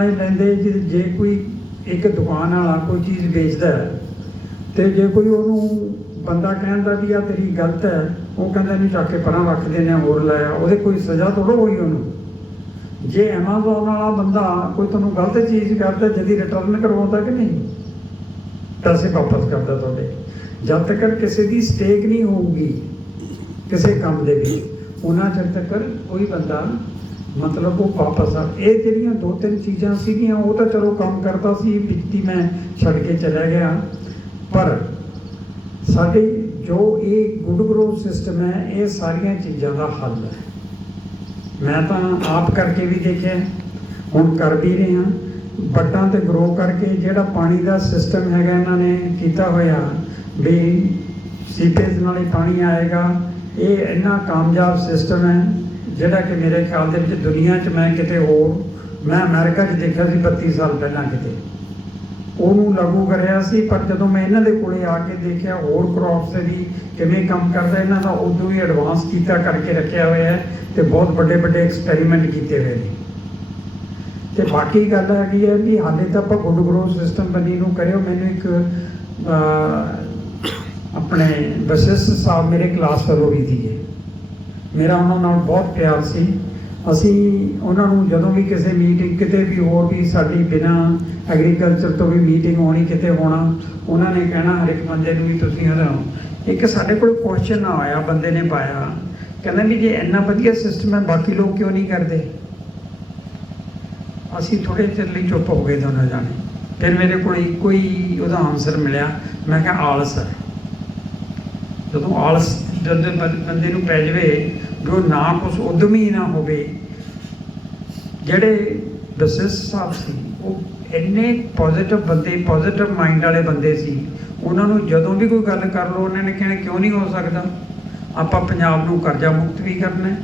ਨਾਲੇ ਲੈਂਦੇ ਜੇ ਜੇ ਕੋਈ ਇੱਕ ਦੁਕਾਨ ਵਾਲਾ ਕੋਈ ਚੀਜ਼ ਵੇਚਦਾ ਹੈ, ਤੇ ਜੇ ਕੋਈ ਉਹਨੂੰ ਬੰਦਾ ਕਹਿੰਦਾ ਵੀ ਆ ਤੇਰੀ ਗਲਤ ਹੈ, ਉਹ ਕਹਿੰਦਾ ਇਹਨੂੰ ਚੱਕ ਕੇ ਪਰਾਂ ਰੱਖ ਦਿੰਦੇ ਹੋਰ ਲੈ ਆ, ਉਹਦੇ ਕੋਈ ਸਜ਼ਾ ਥੋੜ੍ਹਾ ਹੋਈ ਉਹਨੂੰ। ਜੇ ਐਮਾਜ਼ੋਨ ਵਾਲਾ ਬੰਦਾ ਕੋਈ ਤੁਹਾਨੂੰ ਗਲਤ ਚੀਜ਼ ਕਰਦਾ ਜਦੀ ਰਿਟਰਨ ਕਰਵਾਉਂਦਾ ਕਿ ਨਹੀਂ? ਪੈਸੇ ਵਾਪਸ ਕਰਦਾ ਤੁਹਾਡੇ। ਜਦ ਤੱਕ ਕਿਸੇ ਦੀ ਸਟੇਕ ਨਹੀਂ ਹੋਊਗੀ, ਕਿਸੇ ਕੰਮ ਦੇ ਵਿੱਚ, ਉਹਨਾਂ ਚਿਰ ਤੱਕ ਕੋਈ ਬੰਦਾ ਮਤਲਬ ਉਹ ਵਾਪਸ ਆ। ਇਹ ਜਿਹੜੀਆਂ ਦੋ ਤਿੰਨ ਚੀਜ਼ਾਂ ਸੀਗੀਆਂ, ਉਹ ਤਾਂ ਚਲੋ ਕੰਮ ਕਰਦਾ ਸੀ ਵਿੱਤੀ ਮੈਂ ਛੱਡ ਕੇ ਚਲਾ ਗਿਆ। ਪਰ ਸਾਡੇ ਜੋ ਇਹ ਗੁੱਡ ਗਰੋਥ ਸਿਸਟਮ ਹੈ, ਇਹ ਸਾਰੀਆਂ ਚੀਜ਼ਾਂ ਦਾ ਹੱਲ ਹੈ। ਮੈਂ ਤਾਂ ਆਪ ਕਰਕੇ ਵੀ ਦੇਖਿਆ ਹੁਣ ਕਰ ਵੀ ਰਹੇ ਹਾਂ। ਬੱਟਾਂ ਤੇ ਗਰੋ ਕਰਕੇ ਜਿਹੜਾ ਪਾਣੀ ਦਾ ਸਿਸਟਮ ਹੈਗਾ, ਇਹਨਾਂ ਨੇ ਕੀਤਾ ਹੋਇਆ, ਵੀ ਸੀਪੇਜ ਨਾਲ ਹੀ ਪਾਣੀ ਆਏਗਾ। ਇਹ ਇੰਨਾ ਕਾਮਯਾਬ ਸਿਸਟਮ ਹੈ। ਜਿਹੜਾ ਕਿ ਮੇਰੇ ਖਿਆਲ ਦੇ ਵਿੱਚ ਦੁਨੀਆ 'ਚ ਮੈਂ ਕਿਤੇ ਹੋਰ, ਮੈਂ ਅਮਰੀਕਾ 'ਚ ਦੇਖਿਆ ਸੀ 32 ਸਾਲ ਪਹਿਲਾਂ ਕਿਤੇ। ਉਹਨੂੰ ਲਾਗੂ ਕਰਿਆ ਸੀ, ਪਰ ਜਦੋਂ ਮੈਂ ਇਹਨਾਂ ਦੇ ਕੋਲੇ ਆ ਕੇ ਦੇਖਿਆ, ਹੋਰ ਕ੍ਰੌਪਸ ਵੀ ਕਿਵੇਂ ਕੰਮ ਕਰਦਾ, ਇਹਨਾਂ ਦਾ ਉਦੋਂ ਹੀ ਐਡਵਾਂਸ ਕੀਤਾ ਕਰਕੇ ਰੱਖਿਆ ਹੋਇਆ ਹੈ ਤੇ ਬਹੁਤ ਵੱਡੇ ਵੱਡੇ ਐਕਸਪੈਰੀਮੈਂਟ ਕੀਤੇ ਹੋਏ ਨੇ। ਤੇ ਬਾਕੀ ਗੱਲ ਹੈਗੀ ਹੈ ਵੀ ਹਾਲੇ ਤਾਂ ਆਪਾਂ ਗੁੱਡ ਗਰੋਥ ਸਿਸਟਮ ਬਣੀ ਨੂੰ ਕਰਿਓ। ਮੈਨੂੰ ਇੱਕ ਆਪਣੇ ਬਸ਼ਿਸ਼ ਸਾਹਿਬ ਮੇਰੇ ਕਲਾਸ ਫੈਲੋ ਵੀ ਸੀਗੇ। ਮੇਰਾ ਉਹਨਾਂ ਨਾਲ ਬਹੁਤ ਪਿਆਰ ਸੀ। ਅਸੀਂ ਉਹਨਾਂ ਨੂੰ ਜਦੋਂ ਵੀ ਕਿਸੇ ਮੀਟਿੰਗ ਕਿਤੇ ਵੀ ਹੋਰ ਵੀ ਸਾਡੀ ਬਿਨਾ ਐਗਰੀਕਲਚਰ ਤੋਂ ਵੀ ਮੀਟਿੰਗ ਹੋਣੀ ਕਿਤੇ ਹੋਣਾ, ਉਹਨਾਂ ਨੇ ਕਹਿਣਾ ਹਰ ਇੱਕ ਬੰਦੇ ਨੂੰ ਵੀ ਤੁਸੀਂ ਹਰਾਓ ਇੱਕ ਸਾਡੇ ਕੋਲ ਕੁਐਸਚਨ ਆਇਆ, ਬੰਦੇ ਨੇ ਪਾਇਆ। ਕਹਿੰਦਾ ਵੀ ਜੇ ਇੰਨਾ ਵਧੀਆ ਸਿਸਟਮ ਹੈ, ਬਾਕੀ ਲੋਕ ਕਿਉਂ ਨਹੀਂ ਕਰਦੇ? ਅਸੀਂ ਥੋੜੇ ਚਿਰ ਲਈ ਚੁੱਪ ਹੋ ਗਏ ਦੋਨੋਂ ਜਾਣੇ। ਫਿਰ ਮੇਰੇ ਕੋਲ ਇੱਕੋ ਹੀ ਉਹਦਾ ਆਨਸਰ ਮਿਲਿਆ। ਮੈਂ ਕਿਹਾ ਆਲਸ ਹੈ। ਜਦੋਂ ਆਲਸ ਜਦੋਂ ਬੰ- ਬੰਦੇ ਨੂੰ ਪੈ ਜਾਵੇ ਜੋ ਨਾ ਕੁਛ ਉਦਮੀ ਨਾ ਹੋਵੇ। ਜਿਹੜੇ ਬਿਜ਼ਨਸ ਸਾਹਿਬ ਸੀ, ਉਹ ਇੰਨੇ ਪੋਜ਼ਿਟਿਵ ਬੰਦੇ ਪੋਜ਼ਿਟਿਵ ਮਾਈਂਡ ਵਾਲੇ ਬੰਦੇ ਸੀ, ਉਹਨਾਂ ਨੂੰ ਜਦੋਂ ਵੀ ਕੋਈ ਗੱਲ ਕਰ ਲਓ, ਉਹਨਾਂ ਨੇ ਕਹਿਣਾ, ਕਿਉਂ ਨਹੀਂ ਹੋ ਸਕਦਾ? ਆਪਾਂ ਪੰਜਾਬ ਨੂੰ ਕਰਜ਼ਾ ਮੁਕਤ ਵੀ ਕਰਨਾ ਹੈ,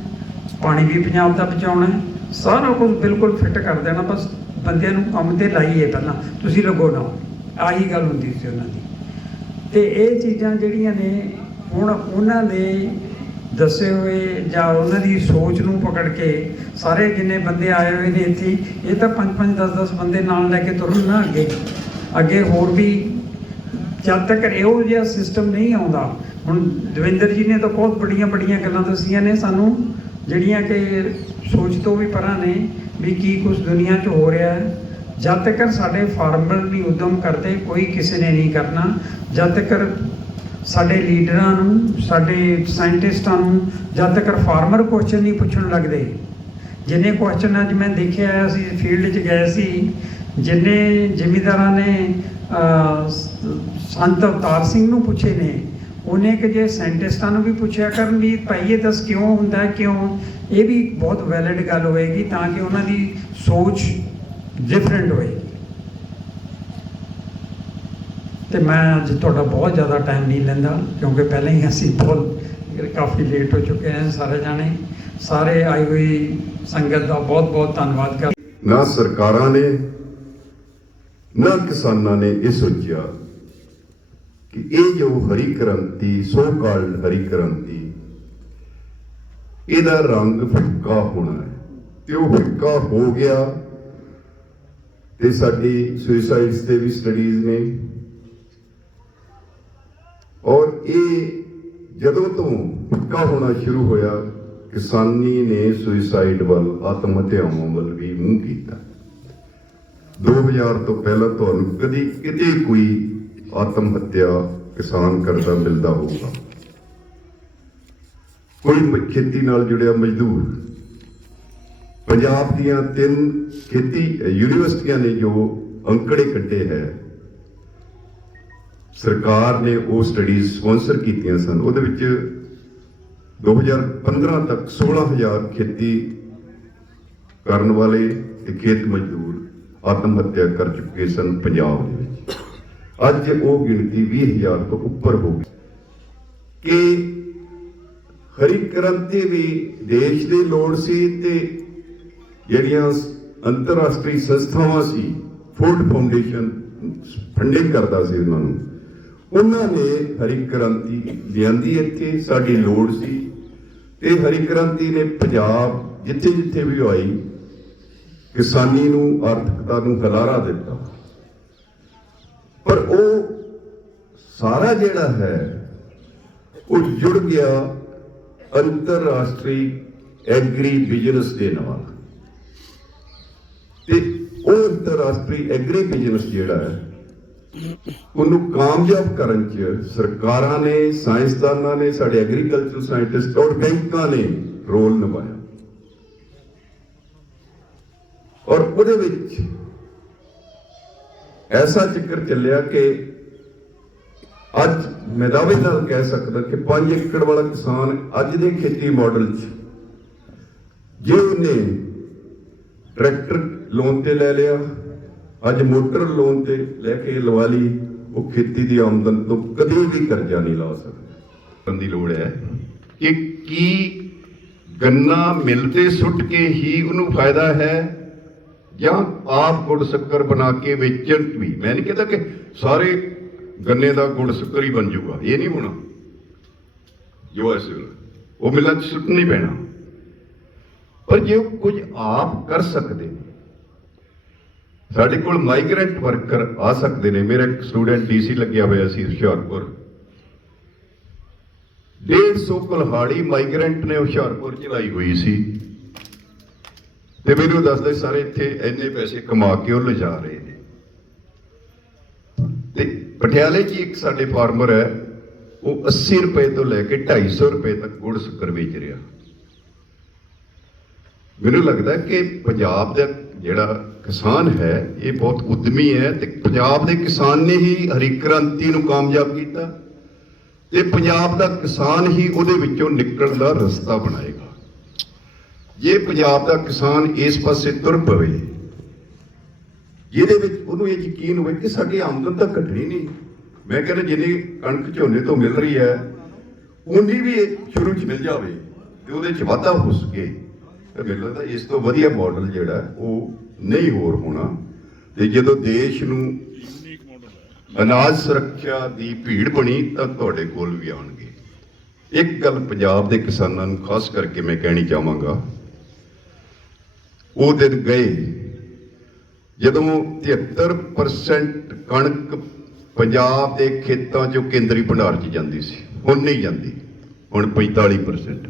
ਪਾਣੀ ਵੀ ਪੰਜਾਬ ਦਾ ਬਚਾਉਣਾ ਹੈ, ਸਾਰਾ ਕੁਝ ਬਿਲਕੁਲ ਫਿੱਟ ਕਰ ਦੇਣਾ, ਬਸ ਬੰਦਿਆਂ ਨੂੰ ਕੰਮ ਤੇ ਲਾਈਏ ਪਹਿਲਾਂ। ਤੁਸੀਂ ਲੱਗੋ ਨਾ, ਆਹੀ ਗੱਲ ਹੁੰਦੀ ਸੀ ਉਹਨਾਂ ਦੀ। ਤੇ ਇਹ ਚੀਜ਼ਾਂ ਜਿਹੜੀਆਂ ਨੇ ਹੁਣ ਉਹਨਾਂ ਦੇ ਦੱਸੇ ਹੋਏ ਜਾਂ ਉਹਨਾਂ ਦੀ ਸੋਚ ਨੂੰ ਪਕੜ ਕੇ ਸਾਰੇ ਜਿੰਨੇ ਬੰਦੇ ਆਏ ਹੋਏ ਨੇ ਇੱਥੇ, ਇਹ ਤਾਂ 5-5 10-10 ਬੰਦੇ ਨਾਲ ਲੈ ਕੇ ਤੁਰਨ ਨਾ ਅੱਗੇ। ਅੱਗੇ ਹੋਰ ਵੀ ਜਦ ਤੱਕ ਇਹੋ ਜਿਹਾ ਸਿਸਟਮ ਨਹੀਂ ਆਉਂਦਾ, ਹੁਣ ਦਵਿੰਦਰ ਜੀ ਨੇ ਤਾਂ ਬਹੁਤ ਬੜੀਆਂ ਬੜੀਆਂ ਗੱਲਾਂ ਦੱਸੀਆਂ ਨੇ ਸਾਨੂੰ, ਜਿਹੜੀਆਂ ਕਿ ਸੋਚ ਤੋਂ ਵੀ ਪਰਾਂ ਨੇ ਵੀ ਕੀ ਕੁਝ ਦੁਨੀਆ 'ਚ ਹੋ ਰਿਹਾ ਹੈ। ਜਦ ਤੱਕ ਸਾਡੇ ਫਾਰਮਰ ਨਹੀਂ ਉਦਮ ਕਰਦੇ, ਕੋਈ ਕਿਸੇ ਨੇ ਨਹੀਂ ਕਰਨਾ। ਜਦ ਤੱਕ ਸਾਡੇ ਲੀਡਰਾਂ ਨੂੰ, ਸਾਡੇ ਸਾਇੰਟਿਸਟਾਂ ਨੂੰ ਜਦ ਤੱਕ ਫਾਰਮਰ ਕੁਐਸਚਨ ਨਹੀਂ ਪੁੱਛਣ ਲੱਗਦੇ, ਜਿੰਨੇ ਕੁਐਸਚਨ ਅੱਜ ਮੈਂ ਦੇਖਿਆ ਅਸੀਂ ਫੀਲਡ 'ਚ ਗਏ ਸੀ, ਜਿੰਨੇ ਜ਼ਿਮੀਂਦਾਰਾਂ ਨੇ ਸੰਤ ਅਵਤਾਰ ਸਿੰਘ ਨੂੰ ਪੁੱਛੇ ਨੇ, ਉਹਨੇ ਕਿ ਜੇ ਸਾਇੰਟਿਸਟਾਂ ਨੂੰ ਵੀ ਪੁੱਛਿਆ ਕਰਨ ਵੀ, ਭਾਈ ਇਹ ਦੱਸ ਕਿਉਂ ਹੁੰਦਾ, ਕਿਉਂ? ਇਹ ਵੀ ਬਹੁਤ ਵੈਲਿਡ ਗੱਲ ਹੋਏਗੀ ਤਾਂ ਕਿ ਉਹਨਾਂ ਦੀ ਸੋਚ ਡਿਫਰੈਂਟ ਹੋਏ। ਤੇ ਮੈਂ ਅੱਜ ਤੁਹਾਡਾ ਬਹੁਤ ਜ਼ਿਆਦਾ ਟਾਈਮ ਨਹੀਂ ਲੈਂਦਾ, ਕਿਉਂਕਿ ਪਹਿਲਾਂ ਹੀ ਅਸੀਂ ਬਹੁਤ ਕਾਫੀ ਲੇਟ ਹੋ ਚੁੱਕੇ ਹਾਂ ਸਾਰੇ ਜਾਣੇ। ਸਾਰੇ ਆਈ ਹੋਈ ਸੰਗਤ ਦਾ ਬਹੁਤ ਬਹੁਤ ਧੰਨਵਾਦ ਕਰ ਨਾ ਸਰਕਾਰਾਂ ਨੇ, ਨਾ ਕਿਸਾਨਾਂ ਨੇ ਇਹ ਸੋਚਿਆ ਕਿ ਇਹ ਜੋ ਹਰੀ ਕ੍ਰਾਂਤੀ ਸੋ ਕਾਲਡ ਹਰੀ ਕ੍ਰਾਂਤੀ, ਇਹਦਾ ਰੰਗ ਫਿੱਕਾ ਹੋਣਾ ਹੈ। ਤੇ ਉਹ ਫਿੱਕਾ ਹੋ ਗਿਆ ਤੇ ਸਾਡੀ ਸੁਸਾਈਡਸ ਤੇ ਵੀ ਸਟੱਡੀਜ਼ ਨੇ। ਔਰ ਇਹ ਜਦੋਂ ਤੋਂ ਪੱਕਾ ਹੋਣਾ ਸ਼ੁਰੂ ਹੋਇਆ, ਕਿਸਾਨੀ ਨੇ ਸੁਸਾਈਡ ਵੱਲ, ਆਤਮ ਹੱਤਿਆਵਾਂ ਵੱਲ ਵੀ ਮੂੰਹ ਕੀਤਾ। 2000 ਤੋਂ ਪਹਿਲਾਂ ਤੁਹਾਨੂੰ ਕਦੀ ਕਿਤੇ ਕੋਈ ਆਤਮ ਹੱਤਿਆ ਕਿਸਾਨ ਕਰਦਾ ਮਿਲਦਾ ਹੋਊਗਾ। ਕੋਈ ਖੇਤੀ ਨਾਲ ਜੁੜਿਆ ਮਜ਼ਦੂਰ। ਪੰਜਾਬ ਦੀਆਂ ਤਿੰਨ ਖੇਤੀ ਯੂਨੀਵਰਸਿਟੀਆਂ ਨੇ ਜੋ ਅੰਕੜੇ ਕੱਢੇ ਹੈ ਸਰਕਾਰ ਨੇ ਉਹ ਸਟੱਡੀਜ਼ ਸਪਾਂਸਰ ਕੀਤੀਆਂ ਸਨ। ਉਹਦੇ ਵਿੱਚ 2015 ਤੱਕ 16000 ਖੇਤੀ ਕਰਨ ਵਾਲੇ ਤੇ ਖੇਤ ਮਜ਼ਦੂਰ ਆਤਮ ਹੱਤਿਆ ਕਰ ਚੁੱਕੇ ਸਨ ਪੰਜਾਬ ਦੇ ਵਿੱਚ। ਅੱਜ ਉਹ ਗਿਣਤੀ 20000 ਤੋਂ ਉੱਪਰ ਹੋ ਗਈ। ਕਿ ਹਰੀ ਕ੍ਰਾਂਤੀ ਵੀ ਦੇਸ਼ ਦੀ ਲੋੜ ਸੀ ਤੇ ਜਿਹੜੀਆਂ ਅੰਤਰਰਾਸ਼ਟਰੀ ਸੰਸਥਾਵਾਂ ਸੀ ਫੂਡ ਫਾਊਂਡੇਸ਼ਨ ਫੰਡਿੰਗ ਕਰਦਾ ਸੀ ਉਹਨਾਂ ਨੂੰ। ਉਹਨਾਂ ਨੇ ਹਰੀ ਕ੍ਰਾਂਤੀ ਲਿਆਂਦੀ ਇੱਥੇ, ਸਾਡੀ ਲੋੜ ਸੀ। ਤੇ ਹਰੀ ਕ੍ਰਾਂਤੀ ਨੇ ਪੰਜਾਬ ਜਿੱਥੇ ਜਿੱਥੇ ਵੀ ਆਈ, ਕਿਸਾਨੀ ਨੂੰ, ਆਰਥਿਕਤਾ ਨੂੰ ਹਲਾਰਾ ਦਿੱਤਾ। ਪਰ ਉਹ ਸਾਰਾ ਜਿਹੜਾ ਹੈ, ਉਹ ਜੁੜ ਗਿਆ ਅੰਤਰਰਾਸ਼ਟਰੀ ਐਗਰੀ ਬਿਜ਼ਨਸ ਦੇ ਨਾਲ। ਤੇ ਉਹ ਅੰਤਰਰਾਸ਼ਟਰੀ ਐਗਰੀ ਬਿਜ਼ਨਸ ਜਿਹੜਾ ਹੈ ਉਹਨੂੰ ਕਾਮਯਾਬ ਕਰਨ ਚ ਸਰਕਾਰਾਂ ਨੇ, ਸਾਇੰਸਦਾਨਾਂ ਨੇ, ਸਾਡੇ ਐਗਰੀਕਲਚਰ ਸਾਇੰਟਿਸਟ ਔਰ ਬੈਂਕਾਂ ਨੇ ਰੋਲ ਨਿਭਾਇਆ। ਔਰ ਉਹਦੇ ਵਿੱਚ ਐਸਾ ਜ਼ਿਕਰ ਚੱਲਿਆ ਕਿ ਅੱਜ ਮੈਂ ਦਾਅਵੇ ਨਾਲ ਕਹਿ ਸਕਦਾ ਕਿ 5 ਏਕੜ ਵਾਲਾ ਕਿਸਾਨ ਅੱਜ ਦੇ ਖੇਤੀ ਮਾਡਲ 'ਚ, ਜੇ ਉਹਨੇ ਟਰੈਕਟਰ ਲੋਨ ਤੇ ਲੈ ਲਿਆ ਅੱਜ ਮੋਟਰ ਲੋਨ ਤੇ ਲੈ ਕੇ ਲਵਾ ਲਈ, ਉਹ ਖੇਤੀ ਦੀ ਆਮਦਨ ਤੋਂ ਕਦੇ ਵੀ ਕਰਜ਼ਾ ਨਹੀਂ ਲਾ ਸਕਦਾ। ਦੀ ਲੋੜ ਹੈ ਕਿ ਕੀ ਗੰਨਾ ਮਿਲ ਤੇ ਸੁੱਟ ਕੇ ਹੀ ਉਹਨੂੰ ਫਾਇਦਾ ਹੈ, ਜਾਂ ਆਪ ਗੁੜ ਸ਼ੱਕਰ ਬਣਾ ਕੇ ਵੇਚਣ ਵੀ? ਮੈਂ ਨਹੀਂ ਕਹਿੰਦਾ ਕਿ ਸਾਰੇ ਗੰਨੇ ਦਾ ਗੁੜ ਸ਼ੱਕਰ ਹੀ ਬਣ ਜਾਊਗਾ, ਇਹ ਨਹੀਂ ਹੋਣਾ। ਜੋ ਐਸੇ ਉਹ ਮਿਲਾਂ ਚ ਸੁੱਟ ਨਹੀਂ ਪੈਣਾ। ਪਰ ਜੇ ਉਹ ਕੁਝ ਆਪ ਕਰ ਸਕਦੇ ਨੇ ਸਾਡੇ ਕੋਲ ਮਾਈਗ੍ਰੈਂਟ ਵਰਕਰ ਆ ਸਕਦੇ ਨੇ। ਮੇਰਾ ਇੱਕ ਸਟੂਡੈਂਟ ਡੀਸੀ ਲੱਗਿਆ ਹੋਇਆ ਸੀ ਹੁਸ਼ਿਆਰਪੁਰ। 150 ਕੁਲਹਾੜੀ ਮਾਈਗ੍ਰੈਂਟ ਨੇ ਹੁਸ਼ਿਆਰਪੁਰ ਚਲਾਈ ਹੋਈ ਸੀ। ਤੇ ਮੈਨੂੰ ਦੱਸਦੇ ਸਾਰੇ, ਇੱਥੇ ਇੰਨੇ ਪੈਸੇ ਕਮਾ ਕੇ ਉਹ ਲਿਜਾ ਰਹੇ ਨੇ। ਤੇ ਪਟਿਆਲੇ 'ਚ ਹੀ ਇੱਕ ਸਾਡੇ ਫਾਰਮਰ ਹੈ, ਉਹ 80 ਰੁਪਏ ਤੋਂ ਲੈ ਕੇ 250 ਰੁਪਏ ਤੱਕ ਗੁੜ ਸ਼ੱਕਰ ਵੇਚ ਰਿਹਾ। ਮੈਨੂੰ ਲੱਗਦਾ ਕਿ ਪੰਜਾਬ ਦਾ ਜਿਹੜਾ ਕਿਸਾਨ ਹੈ, ਇਹ ਬਹੁਤ ਉਦਮੀ ਹੈ ਤੇ ਪੰਜਾਬ ਦੇ ਕਿਸਾਨ ਨੇ ਹੀ ਹਰੀ ਕ੍ਰਾਂਤੀ ਨੂੰ ਕਾਮਯਾਬ ਕੀਤਾ। ਤੇ ਪੰਜਾਬ ਦਾ ਕਿਸਾਨ ਹੀ ਉਹਦੇ ਵਿੱਚੋਂ ਨਿਕਲਣ ਦਾ ਰਸਤਾ ਬਣਾਏਗਾ। ਜੇ ਪੰਜਾਬ ਦਾ ਕਿਸਾਨ ਇਸ ਪਾਸੇ ਤੁਰ ਪਵੇ, ਜਿਹਦੇ ਵਿੱਚ ਉਹਨੂੰ ਇਹ ਯਕੀਨ ਹੋਵੇ ਕਿ ਸਾਡੀ ਆਮਦਨ ਤਾਂ ਘਟਣੀ ਨਹੀਂ। ਮੈਂ ਕਹਿੰਦਾ ਜਿੰਨੀ ਕਣਕ ਝੋਨੇ ਤੋਂ ਮਿਲ ਰਹੀ ਹੈ ਉਨੀ ਵੀ ਇਹ ਸ਼ੁਰੂ ਚ ਮਿਲ ਜਾਵੇ ਤੇ ਉਹਦੇ ਚ ਵਾਧਾ ਹੋ ਸਕੇ। ਤੇ ਮੈਨੂੰ ਲੱਗਦਾ ਇਸ ਤੋਂ ਵਧੀਆ ਮਾਡਲ ਜਿਹੜਾ ਉਹ ਨਹੀਂ ਹੋਰ ਹੋਣਾ। ਤੇ ਜਦੋਂ ਦੇਸ਼ ਨੂੰ ਅਨਾਜ ਸੁਰੱਖਿਆ ਦੀ ਭੀੜ ਬਣੀ, ਤਾਂ ਤੁਹਾਡੇ ਕੋਲ ਵੀ ਆਉਣਗੇ। ਇੱਕ ਗੱਲ ਪੰਜਾਬ ਦੇ ਕਿਸਾਨਾਂ ਨੂੰ ਖਾਸ ਕਰਕੇ ਮੈਂ ਕਹਿਣੀ ਚਾਹਾਂਗਾ। ਉਹ ਦਿਨ ਗਏ, ਜਦੋਂ 73% ਕਣਕ ਪੰਜਾਬ ਦੇ ਖੇਤਾਂ 'ਚੋਂ ਕੇਂਦਰੀ ਭੰਡਾਰ 'ਚ ਜਾਂਦੀ ਸੀ। ਹੁਣ ਨਹੀਂ ਜਾਂਦੀ। ਹੁਣ 45%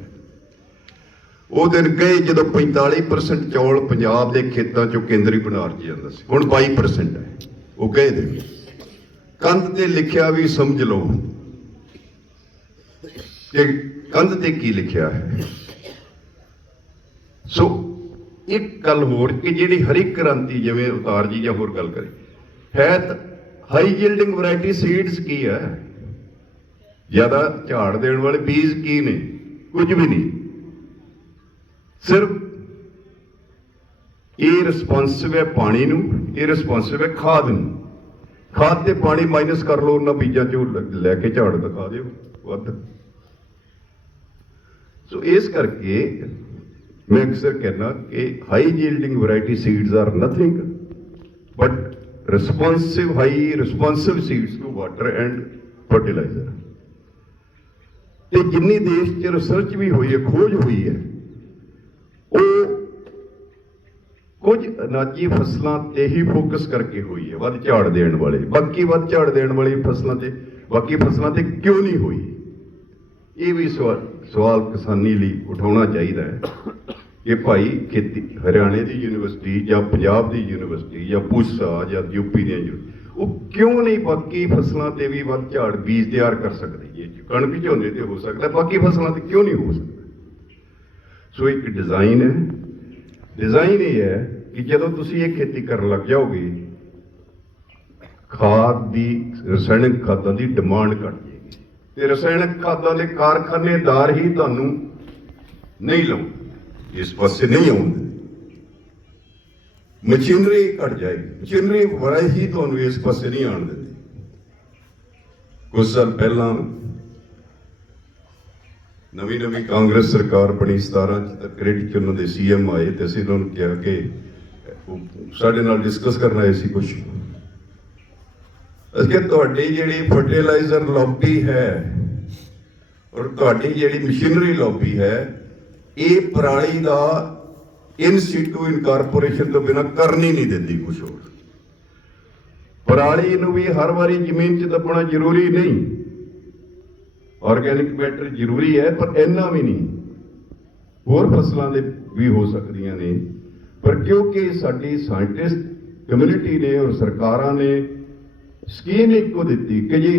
ਉਹ ਦਿਨ ਗਏ ਜਦੋਂ 45% ਚੌਲ ਪੰਜਾਬ ਦੇ ਖੇਤਾਂ 'ਚੋਂ ਕੇਂਦਰੀ ਭੰਡਾਰ 'ਚ ਜਾਂਦਾ ਸੀ। ਹੁਣ 22% ਹੈ। ਉਹ ਗਏ ਦਿਨ। ਕੰਧ ਤੇ ਲਿਖਿਆ ਵੀ ਸਮਝ ਲਓ। ਕਿ ਕੰਧ ਤੇ ਕੀ ਲਿਖਿਆ ਹੈ? ਸੋ, ਇੱਕ ਗੱਲ ਹੋਰ ਕਿ ਜਿਹੜੀ ਹਰੀ ਕ੍ਰਾਂਤੀ, ਜਿਵੇਂ ਉਤਾਰ ਜੀ ਜਾਂ ਹੋਰ ਗੱਲ ਕਰੇ, ਹੈ ਤਾਂ ਹਾਈ ਯੀਲਡਿੰਗ ਵੈਰਾਈਟੀ ਸੀਡਸ ਕੀ ਹੈ? ਜ਼ਿਆਦਾ ਝਾੜ ਦੇਣ ਵਾਲੇ ਬੀਜ ਕੀ ਨੇ? ਕੁਝ ਵੀ ਨਹੀਂ। ਸਿਰਫ ਇਹ ਰਿਸਪੌਂਸਿਵ ਹੈ ਪਾਣੀ ਨੂੰ, ਇਹ ਰਿਸਪੌਂਸਿਵ ਹੈ ਖਾਦ ਨੂੰ। ਖਾਦ ਤੇ ਪਾਣੀ ਮਾਈਨਸ ਕਰ ਲਓ, ਉਹਨਾਂ ਬੀਜਾਂ ਚੋਂ ਲ- ਲੈ ਕੇ ਝਾੜ ਦਿਖਾ ਦਿਓ, ਵੱਧ। ਸੋ ਇਸ ਕਰਕੇ ਮੈਂ ਅਕਸਰ ਕਹਿੰਦਾ ਕਿ high yielding variety seeds are nothing but responsive high responsive seeds to water and fertiliser ਤੇ ਜਿੰਨੀ ਦੇਸ਼ 'ਚ ਰਿਸਰਚ ਵੀ ਹੋਈ ਹੈ, ਖੋਜ ਹੋਈ ਹੈ ਉਹ ਕੁਝ ਅਨਾਜੀ ਫਸਲਾਂ ਤੇ ਹੀ ਫੋਕਸ ਕਰਕੇ ਹੋਈ ਹੈ, ਵੱਧ ਝਾੜ ਦੇਣ ਵਾਲੇ। ਬਾਕੀ ਵੱਧ ਝਾੜ ਦੇਣ ਵਾਲੀ ਫਸਲਾਂ ਤੇ, ਬਾਕੀ ਫਸਲਾਂ ਤੇ ਕਿਉਂ ਨਹੀਂ ਹੋਈ? ਇਹ ਵੀ ਸਵਾਲ ਸਵਾਲ ਕਿਸਾਨੀ ਲਈ ਉਠਾਉਣਾ ਚਾਹੀਦਾ ਹੈ ਕਿ ਭਾਈ ਖੇਤੀ, ਹਰਿਆਣੇ ਦੀ ਯੂਨੀਵਰਸਿਟੀ ਜਾਂ ਪੰਜਾਬ ਦੀ ਯੂਨੀਵਰਸਿਟੀ ਜਾਂ ਪੂਸਾ ਜਾਂ ਯੂਪੀ ਦੀਆਂ ਯੂਨੀ- ਉਹ ਕਿਉਂ ਨਹੀਂ ਬਾਕੀ ਫਸਲਾਂ ਤੇ ਵੀ ਵੱਧ ਝਾੜ ਬੀਜ ਤਿਆਰ ਕਰ ਸਕਦੇ? ਜੇ ਕਣਕ ਝੋਨੇ ਤੇ ਹੋ ਸਕਦਾ, ਬਾਕੀ ਫਸਲਾਂ ਤੇ ਕਿਉਂ ਨਹੀਂ ਹੋ ਸਕਦਾ? ਸੋ ਇੱਕ ਡਿਜ਼ਾਈਨ ਹੈ। ਡਿਜ਼ਾਈਨ ਇਹ ਹੈ ਕਿ ਜਦੋਂ ਤੁਸੀਂ ਇਹ ਖੇਤੀ ਕਰਨ ਲੱਗ ਜਾਓਗੇ, ਖਾਦ ਦੀ, ਰਸਾਇਣਿਕ ਖਾਦਾਂ ਦੀ ਡਿਮਾਂਡ ਘਟ ਜਾਏਗੀ। ਤੇ ਰਸਾਇਣਿਕ ਖਾਦਾਂ ਦੇ ਕਾਰਖਾਨੇਦਾਰ ਹੀ ਤੁਹਾਨੂੰ ਨਹੀਂ ਲਾਉ ਇਸ ਪਾਸੇ ਨਹੀਂ ਆਉਂਦੇ ਮਸ਼ੀਨਰੀ ਘਟ ਜਾਏਗੀ। ਮਸ਼ੀਨਰੀ ਵਰਾਈ ਹੀ ਤੁਹਾਨੂੰ ਇਸ ਪਾਸੇ ਨਹੀਂ ਆਉਣ ਦਿੰਦੀ। ਕੁਝ ਸਾਲ ਪਹਿਲਾਂ ਨਵੀਂ ਨਵੀਂ ਕਾਂਗਰਸ ਸਰਕਾਰ ਬਣੀ 17 ਚ ਤਾਂ ਕ੍ਰੈਡਿਟ ਚ ਉਹਨਾਂ ਦੇ ਸੀਐਮ ਆਏ ਤੇ ਅਸੀਂ ਉਹਨਾਂ ਨੂੰ ਕਿਹਾ ਕਿ ਸਾਡੇ ਨਾਲ ਡਿਸਕਸ ਕਰਨ ਆਏ ਸੀ ਕੁਝ ਅਸੀਂ ਕਿਹਾ, ਤੁਹਾਡੀ ਜਿਹੜੀ ਫਰਟੀਲਾਈਜ਼ਰ ਲੌਬੀ ਹੈ ਔਰ ਤੁਹਾਡੀ ਜਿਹੜੀ ਮਸ਼ੀਨਰੀ ਲੌਬੀ ਹੈ, ਇਹ ਪਰਾਲੀ ਦਾ ਇਨ ਸਿਟੂ ਇਨਕਾਰਪੋਰੇਸ਼ਨ ਤੋਂ ਬਿਨਾ ਕਰਨੀ ਨਹੀਂ ਦਿੰਦੀ ਕੁਝ ਹੋਰ। ਪਰਾਲੀ ਨੂੰ ਵੀ ਹਰ ਵਾਰੀ ਜ਼ਮੀਨ 'ਚ ਦੱਬਣਾ ਜ਼ਰੂਰੀ ਨਹੀਂ। ਆਰਗੈਨਿਕ ਮੈਟਰ ਜ਼ਰੂਰੀ ਹੈ, ਪਰ ਇੰਨਾ ਵੀ ਨਹੀਂ। ਹੋਰ ਫਸਲਾਂ ਦੇ ਵੀ ਹੋ ਸਕਦੀਆਂ ਨੇ। ਪਰ ਕਿਉਂਕਿ ਸਾਡੀ ਸਾਇੰਟਿਸਟ ਕਮਿਊਨਿਟੀ ਨੇ ਔਰ ਸਰਕਾਰਾਂ ਨੇ ਸਕੀਮ ਇੱਕੋ ਦਿੱਤੀ ਕਿ ਜੀ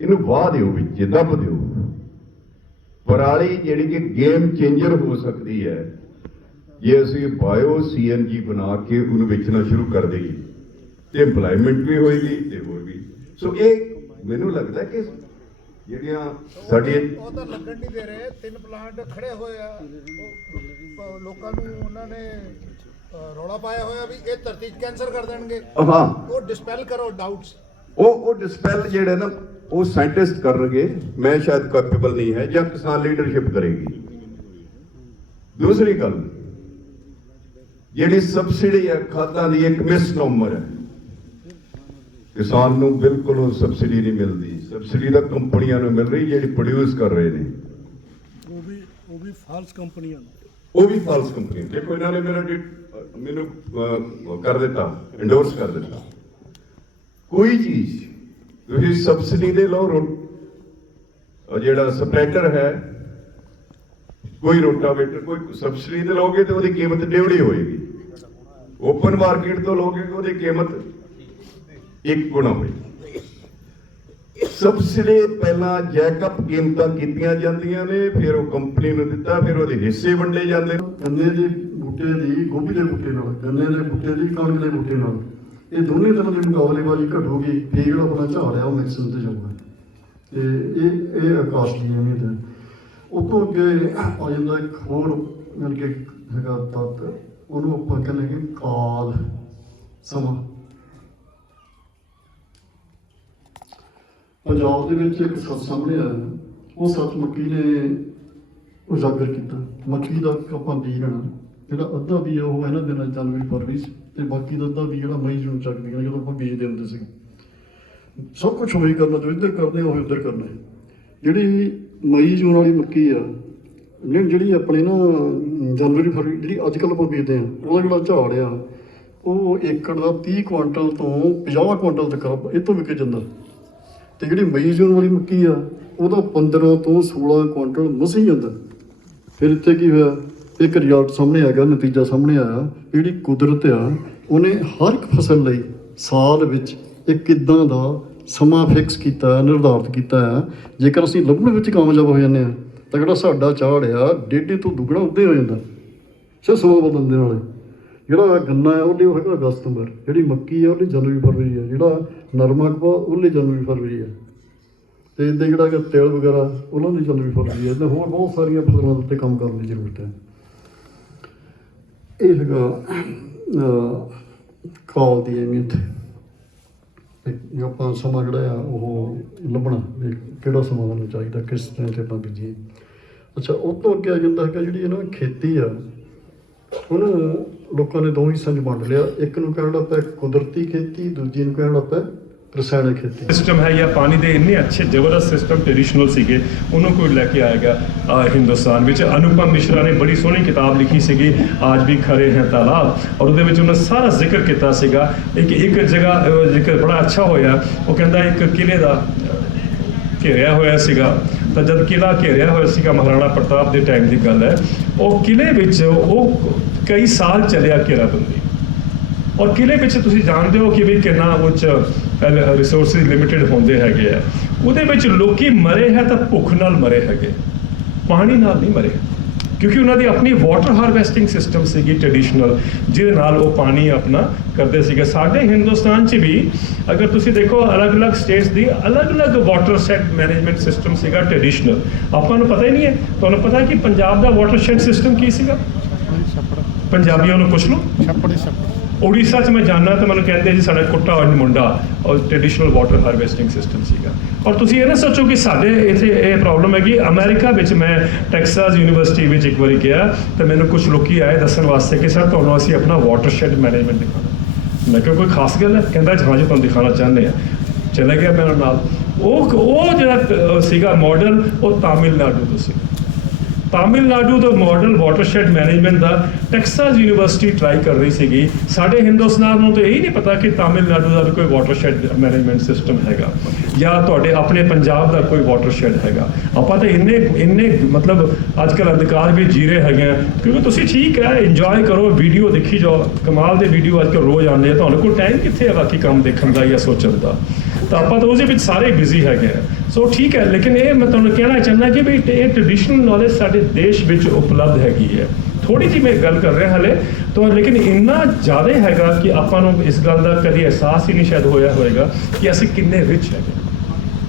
ਇਹਨੂੰ ਵਾਹ ਦਿਓ ਵਿੱਚ ਦੱਬ ਦਿਓ। ਪਰਾਲੀ ਜਿਹੜੀ ਕਿ ਗੇਮ ਚੇਂਜਰ ਹੋ ਸਕਦੀ ਹੈ, ਜੇ ਅਸੀਂ ਬਾਇਓ ਸੀਐਨਜੀ ਬਣਾ ਕੇ ਉਹਨੂੰ ਵੇਚਣਾ ਸ਼ੁਰੂ ਕਰ ਦੇਈਏ। ਤੇ EMPLOYMENT ਵੀ ਹੋਏਗੀ ਤੇ ਹੋਰ ਵੀ। ਸੋ ਇਹ ਮੈਨੂੰ ਲੱਗਦਾ ਕਿ ਜਿਹੜੀਆਂ ਸਾਡੀਆਂ ਉਹ ਤਾਂ ਲੱਗਣ ਨਹੀਂ ਦੇ ਰਹੇ ਤਿੰਨ ਪਲਾਂਟ ਖੜੇ ਹੋਏ ਆ। ਉਹ- ਲੋਕਾਂ ਨੂੰ ਉਹਨਾਂ ਨੇ ਰੌਲਾ ਪਾਇਆ ਹੋਇਆ ਵੀ ਇਹ ਧਰਤੀ ਕੈਂਸਰ ਕਰ ਦੇਣਗੇ। ਹਾਂ। ਉਹ ਡਿਸਪੈਲ ਕਰੋ ਡਾਊਟਸ ਉਹ ਉਹ ਡਿਸਪੈਲ ਜਿਹੜੇ ਨਾ ਉਹ ਸਾਇੰਟਿਸਟ ਕਰਨਗੇ ਮੈਂ ਸ਼ਾਇਦ ਕੈਪੇਬਲ ਨਹੀਂ ਹੈ ਜਾਂ ਕਿਸਾਨ ਲੀਡਰਸ਼ਿਪ ਕਰੇਗੀ। ਦੂਸਰੀ ਗੱਲ ਜਿਹੜੀ ਸਬਸਿਡੀ ਹੈ ਖਾਦਾਂ ਦੀ ਇੱਕ ਮਿਸਨੋਮਰ ਹੈ। ਕਿਸਾਨ ਨੂੰ ਬਿਲਕੁਲ ਉਹ ਸਬਸਿਡੀ ਨਹੀਂ ਮਿਲਦੀ। ਸਬਸਿਡੀ ਤਾਂ ਕੰਪਨੀਆਂ ਨੂੰ ਮਿਲ ਰਹੀ ਜਿਹੜੀ ਪ੍ਰੋਡਿਊਸ ਕਰ ਰਹੇ ਨੇ। ਉਹ ਵੀ ਉਹ ਵੀ ਫਾਲਸ ਕੰਪਨੀਆਂ ਨੂੰ। ਉਹ ਵੀ ਫਾਲਸ ਕੰਪਨੀ ਦੇਖੋ ਇਹਨਾਂ ਨੇ ਮੇਰਾ ਮੈਨੂੰ ਕਰ ਦਿੱਤਾ ਐਂਡੋਰਸ ਕਰ ਦਿੱਤਾ। ਕੋਈ ਚੀਜ਼ ਤੁਸੀਂ ਸਬਸਿਡੀ ਦੇ ਲਓ ਜਿਹੜਾ ਸਪਰੈਡਰ ਹੈ ਕੋਈ ਰੋਟਾਵੇਟਰ ਕੋਈ ਸਬਸਿਡੀ ਦੇ ਲਓਗੇ ਤੇ ਉਹਦੀ ਕੀਮਤ ਡੇਢੀ ਹੋਏਗੀ। ਓਪਨ ਮਾਰਕੀਟ ਤੋਂ ਲਓਗੇ ਤੇ ਉਹਦੀ ਕੀਮਤ ਇੱਕ ਗੁਣਾ ਹੋਏਗੀ ਸਬਸਿਡੀ ਪਹਿਲਾਂ ਜੈਕਅਪ ਕੀਮਤਾਂ ਕੀਤੀਆਂ ਜਾਂਦੀਆਂ ਨੇ, ਫਿਰ ਉਹ ਕੰਪਨੀ ਨੂੰ ਦਿੱਤਾ, ਫਿਰ ਉਹਦੇ ਹਿੱਸੇ ਵੰਡੇ ਜਾਂਦੇ ਨੇ। ਗੰਨੇ ਦੇ ਬੂਟੇ ਦੀ, ਗੋਭੀ ਦੇ ਬੂਟੇ ਨਾਲ ਗੰਨੇ ਦੇ ਬੂਟੇ ਦੀ, ਕਣਕ ਦੇ ਬੂਟੇ ਨਾਲ। ਇਹ ਦੋਨੇ ਤਰ੍ਹਾਂ ਦੀ ਮੁਕਾਬਲੇਬਾਜ਼ੀ ਘਟੂਗੀ, ਫੇਰ ਜਿਹੜਾ ਆਪਣਾ ਝਾੜ ਆ, ਉਹ ਮਿਕਸਨ ਤੇ ਜਾਊਗਾ। ਤੇ ਇਹ ਇਹ ਆਕਾਸ਼ ਦੀ ਅਹਿਮੀਅਤ ਹੈ। ਉਹ ਤੋਂ ਅੱਗੇ ਆ ਜਾਂਦਾ ਇੱਕ ਹੋਰ ਮਤਲਬ ਕਿ ਹੈਗਾ ਤੱਤ, ਉਹਨੂੰ ਆਪਾਂ ਕਹਿੰਦੇ ਕਿ ਕਾਲ ਸਮਾਂ। ਪੰਜਾਬ ਦੇ ਵਿੱਚ ਇੱਕ ਸੱਚ ਸਾਹਮਣੇ ਆਇਆ ਉਹ ਸੱਚ ਮੱਕੀ ਨੇ ਉਜਾਗਰ ਕੀਤਾ। ਮੱਕੀ ਦਾ ਆਪਾਂ ਬੀਜ ਲੈਣਾ। ਜਿਹੜਾ ਅੱਧਾ ਵੀ ਉਹ ਇਹਨਾਂ ਦਿਨਾਂ ਜਨਵਰੀ ਫਰਵਰੀ 'ਚ ਤੇ ਬਾਕੀ ਦਾ ਅੱਧਾ ਵੀ ਜਿਹੜਾ ਮਈ, ਜੂਨ ਚੱਕ ਦੀਆਂ ਜਦੋਂ ਆਪਾਂ ਬੀਜਦੇ ਹੁੰਦੇ ਸੀ। ਸਭ ਕੁਝ ਉਹੀ ਕਰਨਾ, ਜੋ ਇੱਧਰ ਕਰਦੇ ਉਹ ਉੱਧਰ ਕਰਨਾ ਜਿਹੜੀ ਮਈ, ਜੂਨ ਵਾਲੀ ਮੱਕੀ ਆ ਜਿਹੜੀ ਜਿਹੜੀ ਆਪਣੇ ਨਾ ਜਨਵਰੀ, ਫਰਵਰੀ, ਜਿਹੜੀ ਅੱਜ ਕੱਲ੍ਹ ਆਪਾਂ ਬੀਜਦੇ ਆ ਉਹਦਾ ਜਿਹੜਾ ਝਾੜ ਆ, ਉਹ ਏਕੜ ਦਾ 30 ਕੁਇੰਟਲ ਤੋਂ 50 ਕੁਇੰਟਲ ਤੱਕ ਇਹ ਤੋਂ ਵਿਕ ਜਾਂਦਾ। ਤੇ ਜਿਹੜੀ ਮਈ ਜੂਨ ਵਾਲੀ ਮੱਕੀ ਆ, ਉਹਦਾ 15 ਤੋਂ 16 ਕੁਇੰਟਲ ਮਸੀ ਜਾਂਦਾ। ਫਿਰ ਇੱਥੇ ਕੀ ਹੋਇਆ? ਇੱਕ ਰਿਜ਼ਲਟ ਸਾਹਮਣੇ ਆ ਗਿਆ, ਨਤੀਜਾ ਸਾਹਮਣੇ ਆਇਆ। ਜਿਹੜੀ ਕੁਦਰਤ ਆ, ਉਹਨੇ ਹਰ ਇੱਕ ਫਸਲ ਲਈ ਸਾਲ ਵਿੱਚ ਇੱਕ ਕਿਦਾਂ ਦਾ ਸਮਾਂ ਫਿਕਸ ਕੀਤਾ ਹੈ, ਨਿਰਧਾਰਤ ਕੀਤਾ ਹੈ। ਜੇਕਰ ਅਸੀਂ ਲੱਭਣ ਵਿੱਚ ਕਾਮਯਾਬ ਹੋ ਜਾਂਦੇ ਆ ਤਾਂ ਜਿਹੜਾ ਸਾਡਾ ਚਾੜ ਆ, ਡੇਢੇ ਤੋਂ ਦੁੱਗਣਾ ਉੱਤੇ ਹੋ ਜਾਂਦਾ। ਸਿਰ ਸਮਾਂ ਬਦਲਣ ਦੇ ਨਾਲ ਜਿਹੜਾ ਗੰਨਾ ਹੈ ਉਹਦੇ ਉਹ ਹੈਗਾ ਅਗਸਤ ਸਤੰਬਰ ਜਿਹੜੀ ਮੱਕੀ ਹੈ ਉਹਦੀ ਜਨਵਰੀ ਫਰਵਰੀ ਹੈ। ਜਿਹੜਾ ਨਰਮਾ ਕਪਾਹ ਉਹਦੇ ਜਨਵਰੀ ਫਰਵਰੀ ਹੈ। ਤੇ ਇਹਦੇ ਜਿਹੜਾ ਕਿ ਤੇਲ ਵਗੈਰਾ ਉਹਨਾਂ ਦੀ ਜਨਵਰੀ ਫਰਵਰੀ ਹੈ। ਤੇ ਹੋਰ ਬਹੁਤ ਸਾਰੀਆਂ ਫਸਲਾਂ ਦੇ ਉੱਤੇ ਕੰਮ ਕਰਨ ਦੀ ਜ਼ਰੂਰਤ ਹੈ। ਇਹ ਹੈਗਾ ਅਹ, ਕਾਲ ਦੀ ਅਹਿਮੀਅਤ। ਤੇ ਆਪਾਂ ਸਮਾਂ ਜਿਹੜਾ ਆ ਉਹ ਲੱਭਣਾ ਵੀ ਕਿਹੜਾ ਸਮਾਂ ਸਾਨੂੰ ਚਾਹੀਦਾ ਕਿਸ ਤਰ੍ਹਾਂ ਤੇ ਆਪਾਂ ਬੀਜੀਏ। ਅੱਛਾ ਉਹ ਤੋਂ ਅੱਗੇ ਆ ਜਾਂਦਾ ਹੈਗਾ ਜਿਹੜੀ ਇਹਨਾਂ ਖੇਤੀ ਆ। ਉਹਨੂੰ ਲੋਕਾਂ ਨੇ ਦੋ ਹਿੱਸਿਆਂ 'ਚ ਵੰਡ ਲਿਆ। ਇੱਕ ਨੂੰ ਕਹਿਣ ਲੱਗ ਕੁਦਰਤੀ ਖੇਤੀ, ਦੂਜੀ ਨੂੰ ਕਹਿਣ ਲੱਗ ਰਸਾਇਣਿਕ ਖੇਤੀ। ਸਿਸਟਮ ਹੈ ਜਾਂ ਪਾਣੀ ਦੇ ਇੰਨੇ ਅੱਛੇ ਜ਼ਬਰਦਸਤ ਸਿਸਟਮ ਟ੍ਰੈਡੀਸ਼ਨਲ ਸੀਗੇ, ਉਹਨੂੰ ਕੋਈ ਲੈ ਕੇ ਆਏਗਾ ਹਿੰਦੁਸਤਾਨ ਵਿੱਚ। ਅਨੁਪਮ ਮਿਸ਼ਰਾ ਨੇ ਬੜੀ ਸੋਹਣੀ ਕਿਤਾਬ ਲਿਖੀ ਸੀਗੀ ਅੱਜ ਵੀ ਖਰੇ ਹੈ ਤਾਲਾਬ। ਔਰ ਉਹਦੇ ਵਿੱਚ ਉਹਨਾਂ ਸਾਰਾ ਜ਼ਿਕਰ ਕੀਤਾ ਸੀਗਾ, ਇੱਕ ਇੱਕ ਜਗ੍ਹਾ ਜ਼ਿਕਰ ਬੜਾ ਅੱਛਾ ਹੋਇਆ। ਉਹ ਕਹਿੰਦਾ ਇੱਕ ਕਿਲੇ ਦਾ ਘੇਰਿਆ ਹੋਇਆ ਸੀਗਾ। ਤਾਂ ਜਦ ਕਿਲਾ ਘੇਰਿਆ ਹੋਇਆ ਸੀਗਾ ਮਹਾਰਾਣਾ ਪ੍ਰਤਾਪ ਦੇ ਟਾਈਮ ਦੀ ਗੱਲ ਹੈ, ਉਹ ਕਿਲੇ ਵਿੱਚ ਉਹ ਕਈ ਸਾਲ ਚੱਲਿਆ ਘੇਰਾਬੰਦੀ ਔਰ ਕਿਲੇ ਵਿੱਚ ਤੁਸੀਂ ਜਾਣਦੇ ਹੋ ਕਿ ਵੀ ਕਿੰਨਾ ਉੱਚ ਰਿਸੋਰਸਿਸ ਲਿਮਿਟਿਡ ਹੁੰਦੇ ਹੈਗੇ ਆ। ਉਹਦੇ ਵਿੱਚ ਲੋਕੀ ਮਰੇ ਹੈ ਤਾਂ ਭੁੱਖ ਨਾਲ ਮਰੇ ਹੈਗੇ। ਪਾਣੀ ਨਾਲ ਨਹੀਂ ਮਰੇ। ਕਿਉਂਕਿ ਉਹਨਾਂ ਦੀ ਆਪਣੀ ਵਾਟਰ ਹਾਰਵੈਸਟਿੰਗ ਸਿਸਟਮ ਸੀਗੀ ਟ੍ਰੈਡੀਸ਼ਨਲ ਜਿਹਦੇ ਨਾਲ ਉਹ ਪਾਣੀ ਆਪਣਾ ਕਰਦੇ ਸੀਗੇ। ਸਾਡੇ ਹਿੰਦੁਸਤਾਨ 'ਚ ਵੀ ਅਗਰ ਤੁਸੀਂ ਦੇਖੋ, ਅਲੱਗ-ਅਲੱਗ ਸਟੇਟਸ ਦੀ ਅਲੱਗ-ਅਲੱਗ ਵਾਟਰ ਸੈਟ ਮੈਨੇਜਮੈਂਟ ਸਿਸਟਮ ਸੀਗਾ ਟ੍ਰੈਡੀਸ਼ਨਲ ਆਪਾਂ ਨੂੰ ਪਤਾ ਹੀ ਨਹੀਂ ਹੈ। ਤੁਹਾਨੂੰ ਪਤਾ ਕਿ ਪੰਜਾਬ ਦਾ ਵਾਟਰ ਸ਼ੈਡ ਸਿਸਟਮ ਕੀ ਸੀਗਾ? ਪੰਜਾਬੀਆਂ ਨੂੰ ਪੁੱਛ ਲਓ। ਛੱਪੜ ਛੱਪੜ। ਉੜੀਸਾ 'ਚ ਮੈਂ ਜਾਣਾ ਤਾਂ ਮੈਨੂੰ ਕਹਿੰਦੇ ਜੀ ਸਾਡਾ ਕੁੱਟਾ ਔਰ ਮੁੰਡਾ ਔਰ ਟ੍ਰੈਡੀਸ਼ਨਲ ਵਾਟਰ ਹਾਰਵੈਸਟਿੰਗ ਸਿਸਟਮ ਸੀਗਾ। ਔਰ ਤੁਸੀਂ ਇਹ ਨਾ ਸੋਚੋ ਕਿ ਸਾਡੇ ਇੱਥੇ ਇਹ ਪ੍ਰੋਬਲਮ ਹੈ ਕਿ ਅਮਰੀਕਾ ਵਿੱਚ ਮੈਂ ਟੈਕਸਾਸ ਯੂਨੀਵਰਸਿਟੀ ਵਿੱਚ ਇੱਕ ਵਾਰੀ ਗਿਆ ਤਾਂ ਮੈਨੂੰ ਕੁਝ ਲੋਕੀ ਆਏ ਦੱਸਣ ਵਾਸਤੇ ਕਿ ਸਰ ਤੁਹਾਨੂੰ ਅਸੀਂ ਆਪਣਾ ਵਾਟਰ ਸ਼ੈਡ ਮੈਨੇਜਮੈਂਟ ਦਿਖਾਉਣਾ। ਮੈਂ ਕਿਹਾ ਕੋਈ ਖਾਸ ਗੱਲ ਹੈ? ਕਹਿੰਦਾ ਹਾਂ ਜੀ ਤੁਹਾਨੂੰ ਦਿਖਾਉਣਾ ਚਾਹੁੰਦੇ ਆ ਚਲੇ ਗਿਆ ਮੇਰੇ ਨਾਲ। ਉਹ ਉਹ ਜਿਹੜਾ ਸੀਗਾ ਮਾਡਲ ਉਹ ਤਾਮਿਲਨਾਡੂ ਤੋਂ ਸੀ ਤਾਮਿਲਨਾਡੂ ਦਾ ਮਾਡਲ ਵਾਟਰਸ਼ੈਡ ਮੈਨੇਜਮੈਂਟ ਦਾ ਟੈਕਸਾਸ ਯੂਨੀਵਰਸਿਟੀ ਟਰਾਈ ਕਰ ਰਹੀ ਸੀਗੀ। ਸਾਡੇ ਹਿੰਦੁਸਤਾਨ ਨੂੰ ਤਾਂ ਇਹ ਨਹੀਂ ਪਤਾ ਕਿ ਤਾਮਿਲਨਾਡੂ ਦਾ ਵੀ ਕੋਈ ਵਾਟਰਸ਼ੈਡ ਮੈਨੇਜਮੈਂਟ ਸਿਸਟਮ ਹੈਗਾ ਜਾਂ ਤੁਹਾਡੇ ਆਪਣੇ ਪੰਜਾਬ ਦਾ ਕੋਈ ਵਾਟਰਸ਼ੈਡ ਹੈਗਾ। ਆਪਾਂ ਤਾਂ ਇੰਨੇ ਇੰਨੇ ਮਤਲਬ ਅੱਜ ਕੱਲ੍ਹ ਅੰਧਕਾਰ ਵੀ ਜੀਰੇ ਹੈਗੇ ਆ। ਕਿਉਂਕਿ ਤੁਸੀਂ ਠੀਕ ਹੈ ਇੰਜੋਏ ਕਰੋ ਵੀਡੀਓ ਦੇਖੀ ਜਾਓ। ਕਮਾਲ ਦੇ ਵੀਡੀਓ ਅੱਜ ਕੱਲ੍ਹ ਰੋਜ਼ ਆਉਂਦੇ ਆ। ਤੁਹਾਨੂੰ ਕੋਲ ਟਾਈਮ ਕਿੱਥੇ ਹੈ ਬਾਕੀ ਕੰਮ ਦੇਖਣ ਦਾ ਜਾਂ ਸੋਚਣ ਦਾ? ਤਾਂ ਆਪਾਂ ਤਾਂ ਉਹਦੇ ਵਿੱਚ ਸਾਰੇ ਬਿਜ਼ੀ ਹੈਗੇ ਆ। ਸੋ ਠੀਕ ਹੈ ਲੇਕਿਨ ਇਹ ਮੈਂ ਤੁਹਾਨੂੰ ਕਹਿਣਾ ਚਾਹੁੰਦਾ ਕਿ ਵੀ ਇਹ ਟ੍ਰੈਡੀਸ਼ਨਲ ਨੌਲੇਜ ਸਾਡੇ ਦੇਸ਼ ਵਿੱਚ ਉਪਲਬਧ ਹੈਗੀ ਹੈ ਥੋੜੀ ਜਿਹੀ ਮੈਂ ਗੱਲ ਕਰ ਰਿਹਾ ਹਲੇ ਤਾਂ ਲੇਕਿਨ ਇੰਨਾ ਜ਼ਿਆਦਾ ਹੈਗਾ ਕਿ ਆਪਾਂ ਨੂੰ ਇਸ ਗੱਲ ਦਾ ਕਦੀ ਅਹਿਸਾਸ ਹੀ ਨਹੀਂ ਸ਼ਾਇਦ ਹੋਇਆ ਹੋਵੇਗਾ ਕਿ ਅਸੀਂ ਕਿੰਨੇ ਰਿਚ ਹੈਗੇ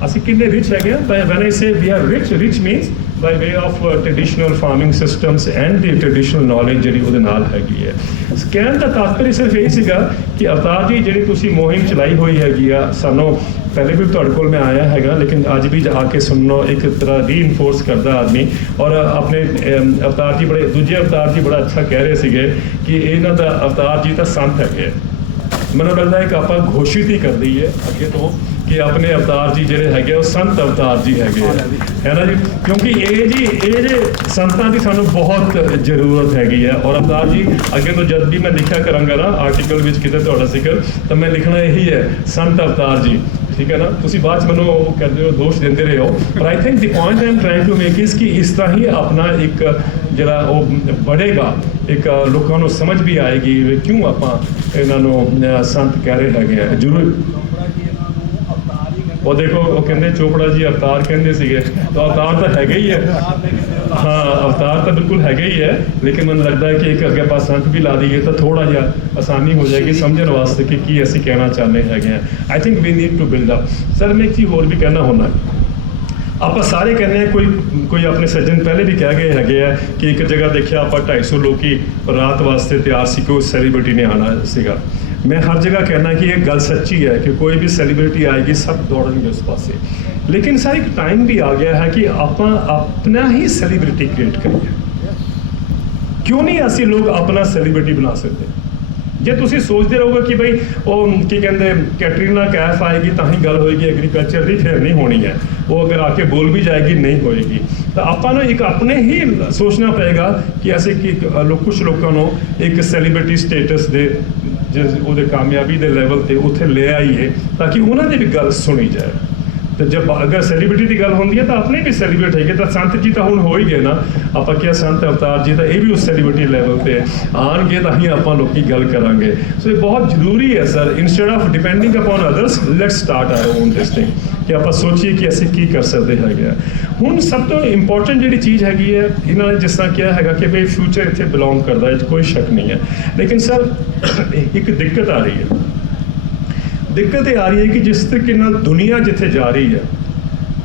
ਅਸੀਂ ਕਿੰਨੇ ਰਿਚ ਹੈਗੇ ਆ but when i we are rich rich means means way of of farming systems and the and knowledge ਜਿਹੜੀ ਉਹਦੇ ਨਾਲ ਹੈਗੀ ਹੈ। ਸਕੈਨ ਦਾ ਤਾਤਪਰ ਸਿਰਫ ਇਹ ਸੀਗਾ ਕਿ ਅਵਤਾਰ ਜੀ, ਜਿਹੜੀ ਤੁਸੀਂ ਮੁਹਿੰਮ ਚਲਾਈ ਹੋਈ ਹੈਗੀ ਆ, ਸਾਨੂੰ ਪਹਿਲੇ ਵੀ ਤੁਹਾਡੇ ਕੋਲ ਮੈਂ ਆਇਆ ਹੈਗਾ, ਲੇਕਿਨ ਅੱਜ ਵੀ ਆ ਕੇ ਸੁਣਨੋ ਇੱਕ ਤਰ੍ਹਾਂ ਰੀਇਨਫੋਰਸ ਕਰਦਾ ਆਦਮੀ। ਔਰ ਆਪਣੇ ਅਵਤਾਰ ਜੀ ਬੜੇ, ਦੂਜੇ ਅਵਤਾਰ ਜੀ ਬੜਾ ਅੱਛਾ ਕਹਿ ਰਹੇ ਸੀਗੇ ਕਿ ਇਹਨਾਂ ਦਾ ਅਵਤਾਰ ਜੀ ਤਾਂ ਸੰਤ ਹੈਗੇ। ਆ। ਮੈਨੂੰ ਲੱਗਦਾ ਹੈ ਕਿ ਆਪਾਂ ਘੋਸ਼ਿਤ ਹੀ ਕਰ ਦਈਏ ਅੱਗੇ ਤੋਂ। ਕਿ ਆਪਣੇ ਅਵਤਾਰ ਜੀ ਜਿਹੜੇ ਹੈਗੇ ਆ, ਉਹ ਸੰਤ ਅਵਤਾਰ ਜੀ ਹੈਗੇ ਆ। ਹੈ ਨਾ ਜੀ? ਕਿਉਂਕਿ ਇਹ ਜੀ ਇਹ ਜੇ ਸੰਤਾਂ ਦੀ ਸਾਨੂੰ ਬਹੁਤ ਜ਼ਰੂਰਤ ਹੈਗੀ ਹੈ ਔਰ ਅਵਤਾਰ ਜੀ ਅੱਗੇ ਤੋਂ ਜਦ ਵੀ ਮੈਂ ਲਿਖਿਆ ਕਰਾਂਗਾ ਨਾ ਆਰਟੀਕਲ ਵਿੱਚ ਕਿਤੇ ਤੁਹਾਡਾ ਜ਼ਿਕਰ ਤਾਂ ਮੈਂ ਲਿਖਣਾ ਇਹੀ ਹੈ ਸੰਤ ਅਵਤਾਰ ਜੀ। ਠੀਕ ਹੈ ਨਾ? ਤੁਸੀਂ ਬਾਅਦ ਚ ਮੈਨੂੰ ਉਹ ਕਰਦੇ ਹੋ ਦੋਸ਼ ਦਿੰਦੇ ਰਹੇ ਹੋ। ਪਰ I think the point I am trying to make is ਕਿ ਇਸ ਤਰ੍ਹਾਂ ਹੀ ਆਪਣਾ ਇੱਕ ਜਿਹੜਾ ਉਹ ਬੜੇਗਾ ਇੱਕ ਲੋਕਾਂ ਨੂੰ ਸਮਝ ਵੀ ਆਏਗੀ ਵੀ ਕਿਉਂ ਆਪਾਂ ਇਹਨਾਂ ਨੂੰ ਸੰਤ ਕਹਿ ਰਹੇ ਹੈਗੇ ਆ। ਜ਼ਰੂਰ। ਉਹ ਦੇਖੋ, ਉਹ ਕਹਿੰਦੇ ਚੋਪੜਾ ਜੀ ਅਵਤਾਰ ਕਹਿੰਦੇ ਸੀਗੇ। ਤਾਂ ਅਵਤਾਰ ਤਾਂ ਹੈਗਾ ਹੀ ਹੈ। ਹਾਂ, ਅਵਤਾਰ ਤਾਂ ਬਿਲਕੁਲ ਹੈਗਾ ਹੀ ਹੈ, ਲੇਕਿਨ ਮੈਨੂੰ ਲੱਗਦਾ ਹੈ ਕਿ ਇੱਕ ਅੱਗੇ ਪਾਸ ਸੰਤ ਵੀ ਲਾ ਦਈਏ ਤਾਂ ਥੋੜਾ ਜਿਹਾ ਆਸਾਨੀ ਹੋ ਜਾਏਗੀ ਸਮਝਣ ਵਾਸਤੇ ਕਿ ਕੀ ਅਸੀਂ ਕਹਿਣਾ ਚਾਹੁੰਦੇ ਹੈਗੇ ਆ I think we need to build up sir ਮੈਂ ਇੱਕ ਚੀਜ਼ ਹੋਰ ਵੀ ਕਹਿਣਾ ਹੁੰਦਾ। ਆਪਾਂ ਸਾਰੇ ਕਹਿੰਦੇ ਆ ਕੋਈ ਕੋਈ ਆਪਣੇ ਸੱਜਣ ਪਹਿਲੇ ਵੀ ਕਹਿ ਗਏ ਹੈਗੇ ਆ ਕਿ ਇੱਕ ਜਗ੍ਹਾ ਦੇਖਿਆ ਆਪਾਂ 250 ਲੋਕੀ ਰਾਤ ਵਾਸਤੇ ਤਿਆਰ ਸੀ ਕੋਈ ਸੈਲੀਬ੍ਰਿਟੀ ਨੇ ਆਣਾ ਸੀਗਾ। ਮੈਂ ਹਰ ਜਗ੍ਹਾ ਕਹਿਣਾ ਕਿ ਇਹ ਗੱਲ ਸੱਚੀ ਹੈ ਕਿ ਕੋਈ ਵੀ ਸੈਲੀਬ੍ਰਿਟੀ ਆਏਗੀ, ਸਭ ਦੌੜਨਗੇ ਉਸ ਪਾਸੇ। ਲੇਕਿਨ ਸਰ, ਇੱਕ ਟਾਈਮ ਵੀ ਆ ਗਿਆ ਹੈ ਕਿ ਆਪਾਂ ਆਪਣਾ ਹੀ ਸੈਲੀਬ੍ਰਿਟੀ ਕ੍ਰੀਏਟ ਕਰੀਏ। ਕਿਉਂ ਨਹੀਂ ਅਸੀਂ ਲੋਕ ਆਪਣਾ ਸੈਲੀਬ੍ਰਿਟੀ ਬਣਾ ਸਕਦੇ? ਜੇ ਤੁਸੀਂ ਸੋਚਦੇ ਰਹੋਗੇ ਕਿ ਬਈ ਉਹ, ਕੀ ਕਹਿੰਦੇ, ਕੈਟਰੀਨਾ ਕੈਫ ਆਏਗੀ, ਤਾਂ ਹੀ ਗੱਲ ਹੋਏਗੀ ਐਗਰੀਕਲਚਰ ਦੀ ਫਿਰ ਨਹੀਂ ਹੋਣੀ ਹੈ। ਉਹ ਅਗਰ ਆ ਕੇ ਬੋਲ ਵੀ ਜਾਏਗੀ, ਨਹੀਂ ਹੋਏਗੀ। ਤਾਂ ਆਪਾਂ ਨੂੰ ਇੱਕ ਆਪਣੇ ਹੀ ਸੋਚਣਾ ਪਏਗਾ ਕਿ ਅਸੀਂ ਕਿ ਕੁਝ ਲੋਕਾਂ ਨੂੰ ਇੱਕ ਸੈਲੀਬ੍ਰਿਟੀ ਸਟੇਟਸ ਦੇ ਜਿਸ ਉਹਦੇ ਕਾਮਯਾਬੀ ਦੇ ਲੈਵਲ ਤੇ ਉੱਥੇ ਲੈ ਆਈਏ, ਤਾਂ ਕਿ ਉਹਨਾਂ ਦੀ ਵੀ ਗੱਲ ਸੁਣੀ ਜਾਏ। ਤੇ ਜਦ ਅਗਰ ਸੈਲੀਬ੍ਰਿਟੀ ਦੀ ਗੱਲ ਹੁੰਦੀ ਹੈ ਤਾਂ ਆਪਣੇ ਵੀ ਸੈਲੀਬ੍ਰੇਟ ਹੈਗੇ। ਤਾਂ ਸੰਤ ਜੀ ਤਾਂ ਹੁਣ ਹੋ ਹੀ ਗਏ ਨਾ। ਆਪਾਂ ਕਿਹਾ ਸੰਤ ਅਵਤਾਰ ਜੀ ਤਾਂ ਇਹ ਵੀ ਉਸ ਸੈਲੀਬ੍ਰਿਟੀ ਲੈਵਲ ਤੇ ਆਣਗੇ ਤਾਂ ਹੀ ਆਪਾਂ ਲੋਕੀ ਗੱਲ ਕਰਾਂਗੇ। ਸੋ ਇਹ ਬਹੁਤ ਜ਼ਰੂਰੀ ਹੈ sir. Instead of depending upon others let's start our own this thing ਕਿ ਆਪਾਂ ਸੋਚੀਏ ਕਿ ਅਸੀਂ ਕੀ ਕਰ ਸਕਦੇ ਹੈਗੇ ਆ। ਹੁਣ ਸਭ ਤੋਂ ਇੰਪੋਰਟੈਂਟ ਜਿਹੜੀ ਚੀਜ਼ ਹੈਗੀ ਹੈ, ਇਹਨਾਂ ਨੇ ਜਿਸ ਤਰ੍ਹਾਂ ਕਿਹਾ ਹੈਗਾ ਕਿ ਭਈ ਫਿਊਚਰ ਇੱਥੇ ਬਿਲੋਂਗ ਕਰਦਾ, ਇਹ 'ਚ ਕੋਈ ਸ਼ੱਕ ਨਹੀਂ ਹੈ। ਲੇਕਿਨ ਸਰ, ਇੱਕ ਦਿੱਕਤ ਆ ਰਹੀ ਹੈ। ਦਿੱਕਤ ਇਹ ਆ ਰਹੀ ਹੈ ਕਿ ਜਿਸ ਤਰੀਕੇ ਨਾਲ ਦੁਨੀਆ ਜਿੱਥੇ ਜਾ ਰਹੀ ਹੈ,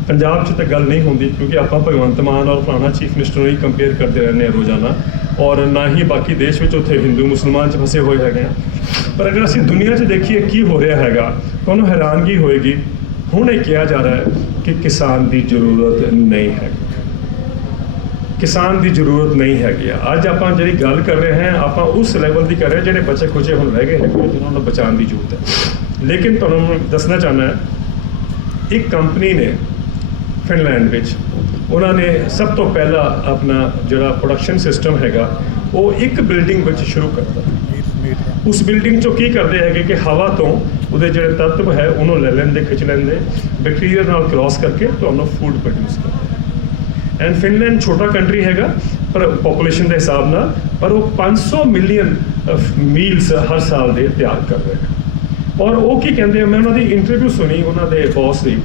ਪੰਜਾਬ 'ਚ ਤਾਂ ਗੱਲ ਨਹੀਂ ਹੁੰਦੀ ਕਿਉਂਕਿ ਆਪਾਂ ਭਗਵੰਤ ਮਾਨ ਔਰ ਪੁਰਾਣਾ ਚੀਫ ਮਿਨਿਸਟਰ ਨੂੰ ਹੀ ਕੰਪੇਅਰ ਕਰਦੇ ਰਹਿੰਦੇ ਹਾਂ ਰੋਜ਼ਾਨਾ ਔਰ ਨਾ ਹੀ ਬਾਕੀ ਦੇਸ਼ ਵਿੱਚ ਉੱਥੇ ਹਿੰਦੂ, ਮੁਸਲਮਾਨ 'ਚ ਫਸੇ ਹੋਏ ਹੈਗੇ ਆ। ਪਰ ਅਗਰ ਅਸੀਂ ਦੁਨੀਆ 'ਚ ਦੇਖੀਏ ਕੀ ਹੋ ਰਿਹਾ ਹੈਗਾ ਤੁਹਾਨੂੰ ਹੈਰਾਨਗੀ ਹੋਏਗੀ। ਹੁਣ ਇਹ ਕਿਹਾ ਜਾ ਰਿਹਾ ਹੈ ਕਿ ਕਿਸਾਨ ਦੀ ਜ਼ਰੂਰਤ ਨਹੀਂ ਹੈ ਕਿਸਾਨ ਦੀ ਜ਼ਰੂਰਤ ਨਹੀਂ ਹੈਗੀ। ਅੱਜ ਆਪਾਂ ਜਿਹੜੀ ਗੱਲ ਕਰ ਰਹੇ ਹਾਂ, ਆਪਾਂ ਉਸ ਲੈਵਲ ਦੀ ਕਰ ਰਹੇ ਜਿਹੜੇ ਬਚੇ ਖੁਚੇ ਹੁਣ ਰਹਿ ਗਏ ਹੈਗੇ ਉਹਨਾਂ ਨੂੰ ਬਚਾਉਣ ਦੀ ਜ਼ਰੂਰਤ ਹੈ। ਲੇਕਿਨ ਤੁਹਾਨੂੰ ਮੈਂ ਦੱਸਣਾ ਚਾਹੁੰਦਾ ਹਾਂ, ਇੱਕ ਕੰਪਨੀ ਨੇ ਫਿਨਲੈਂਡ ਵਿੱਚ, ਉਹਨਾਂ ਨੇ ਸਭ ਤੋਂ ਪਹਿਲਾਂ ਆਪਣਾ ਜਿਹੜਾ ਪ੍ਰੋਡਕਸ਼ਨ ਸਿਸਟਮ ਹੈਗਾ, ਉਹ ਇੱਕ ਬਿਲਡਿੰਗ ਵਿੱਚ ਸ਼ੁਰੂ ਕਰਤਾ। ਉਸ ਬਿਲਡਿੰਗ ਚੋਂ ਕੀ ਕਰਦੇ ਹੈਗੇ ਕਿ ਹਵਾ ਤੋਂ ਉਹਦੇ ਜਿਹੜੇ ਤੱਤਵ ਹੈ, ਉਹਨੂੰ ਲੈ ਲੈਂਦੇ, ਖਿੱਚ ਲੈਂਦੇ ਬੈਕਟੀਰੀਆ ਨਾਲ ਕ੍ਰਾਸ ਕਰਕੇ ਤੁਹਾਨੂੰ ਫੂਡ ਪ੍ਰੋਡਿਊਸ ਕਰਦੇ। ਐਂਡ ਫਿਨਲੈਂਡ ਛੋਟਾ ਕੰਟਰੀ ਹੈਗਾ, ਪਰ ਪੋਪੂਲੇਸ਼ਨ ਦੇ ਹਿਸਾਬ ਨਾਲ, ਪਰ ਉਹ 500 ਮਿਲੀਅਨ ਮੀਲਸ ਹਰ ਸਾਲ ਦੇ ਤਿਆਰ ਕਰ ਰਹੇ ਨੇ ਔਰ ਉਹ ਕੀ ਕਹਿੰਦੇ ਆ, ਮੈਂ ਉਹਨਾਂ ਦੀ ਇੰਟਰਵਿਊ ਸੁਣੀ ਉਹਨਾਂ ਦੇ ਬੌਸ ਦੀ।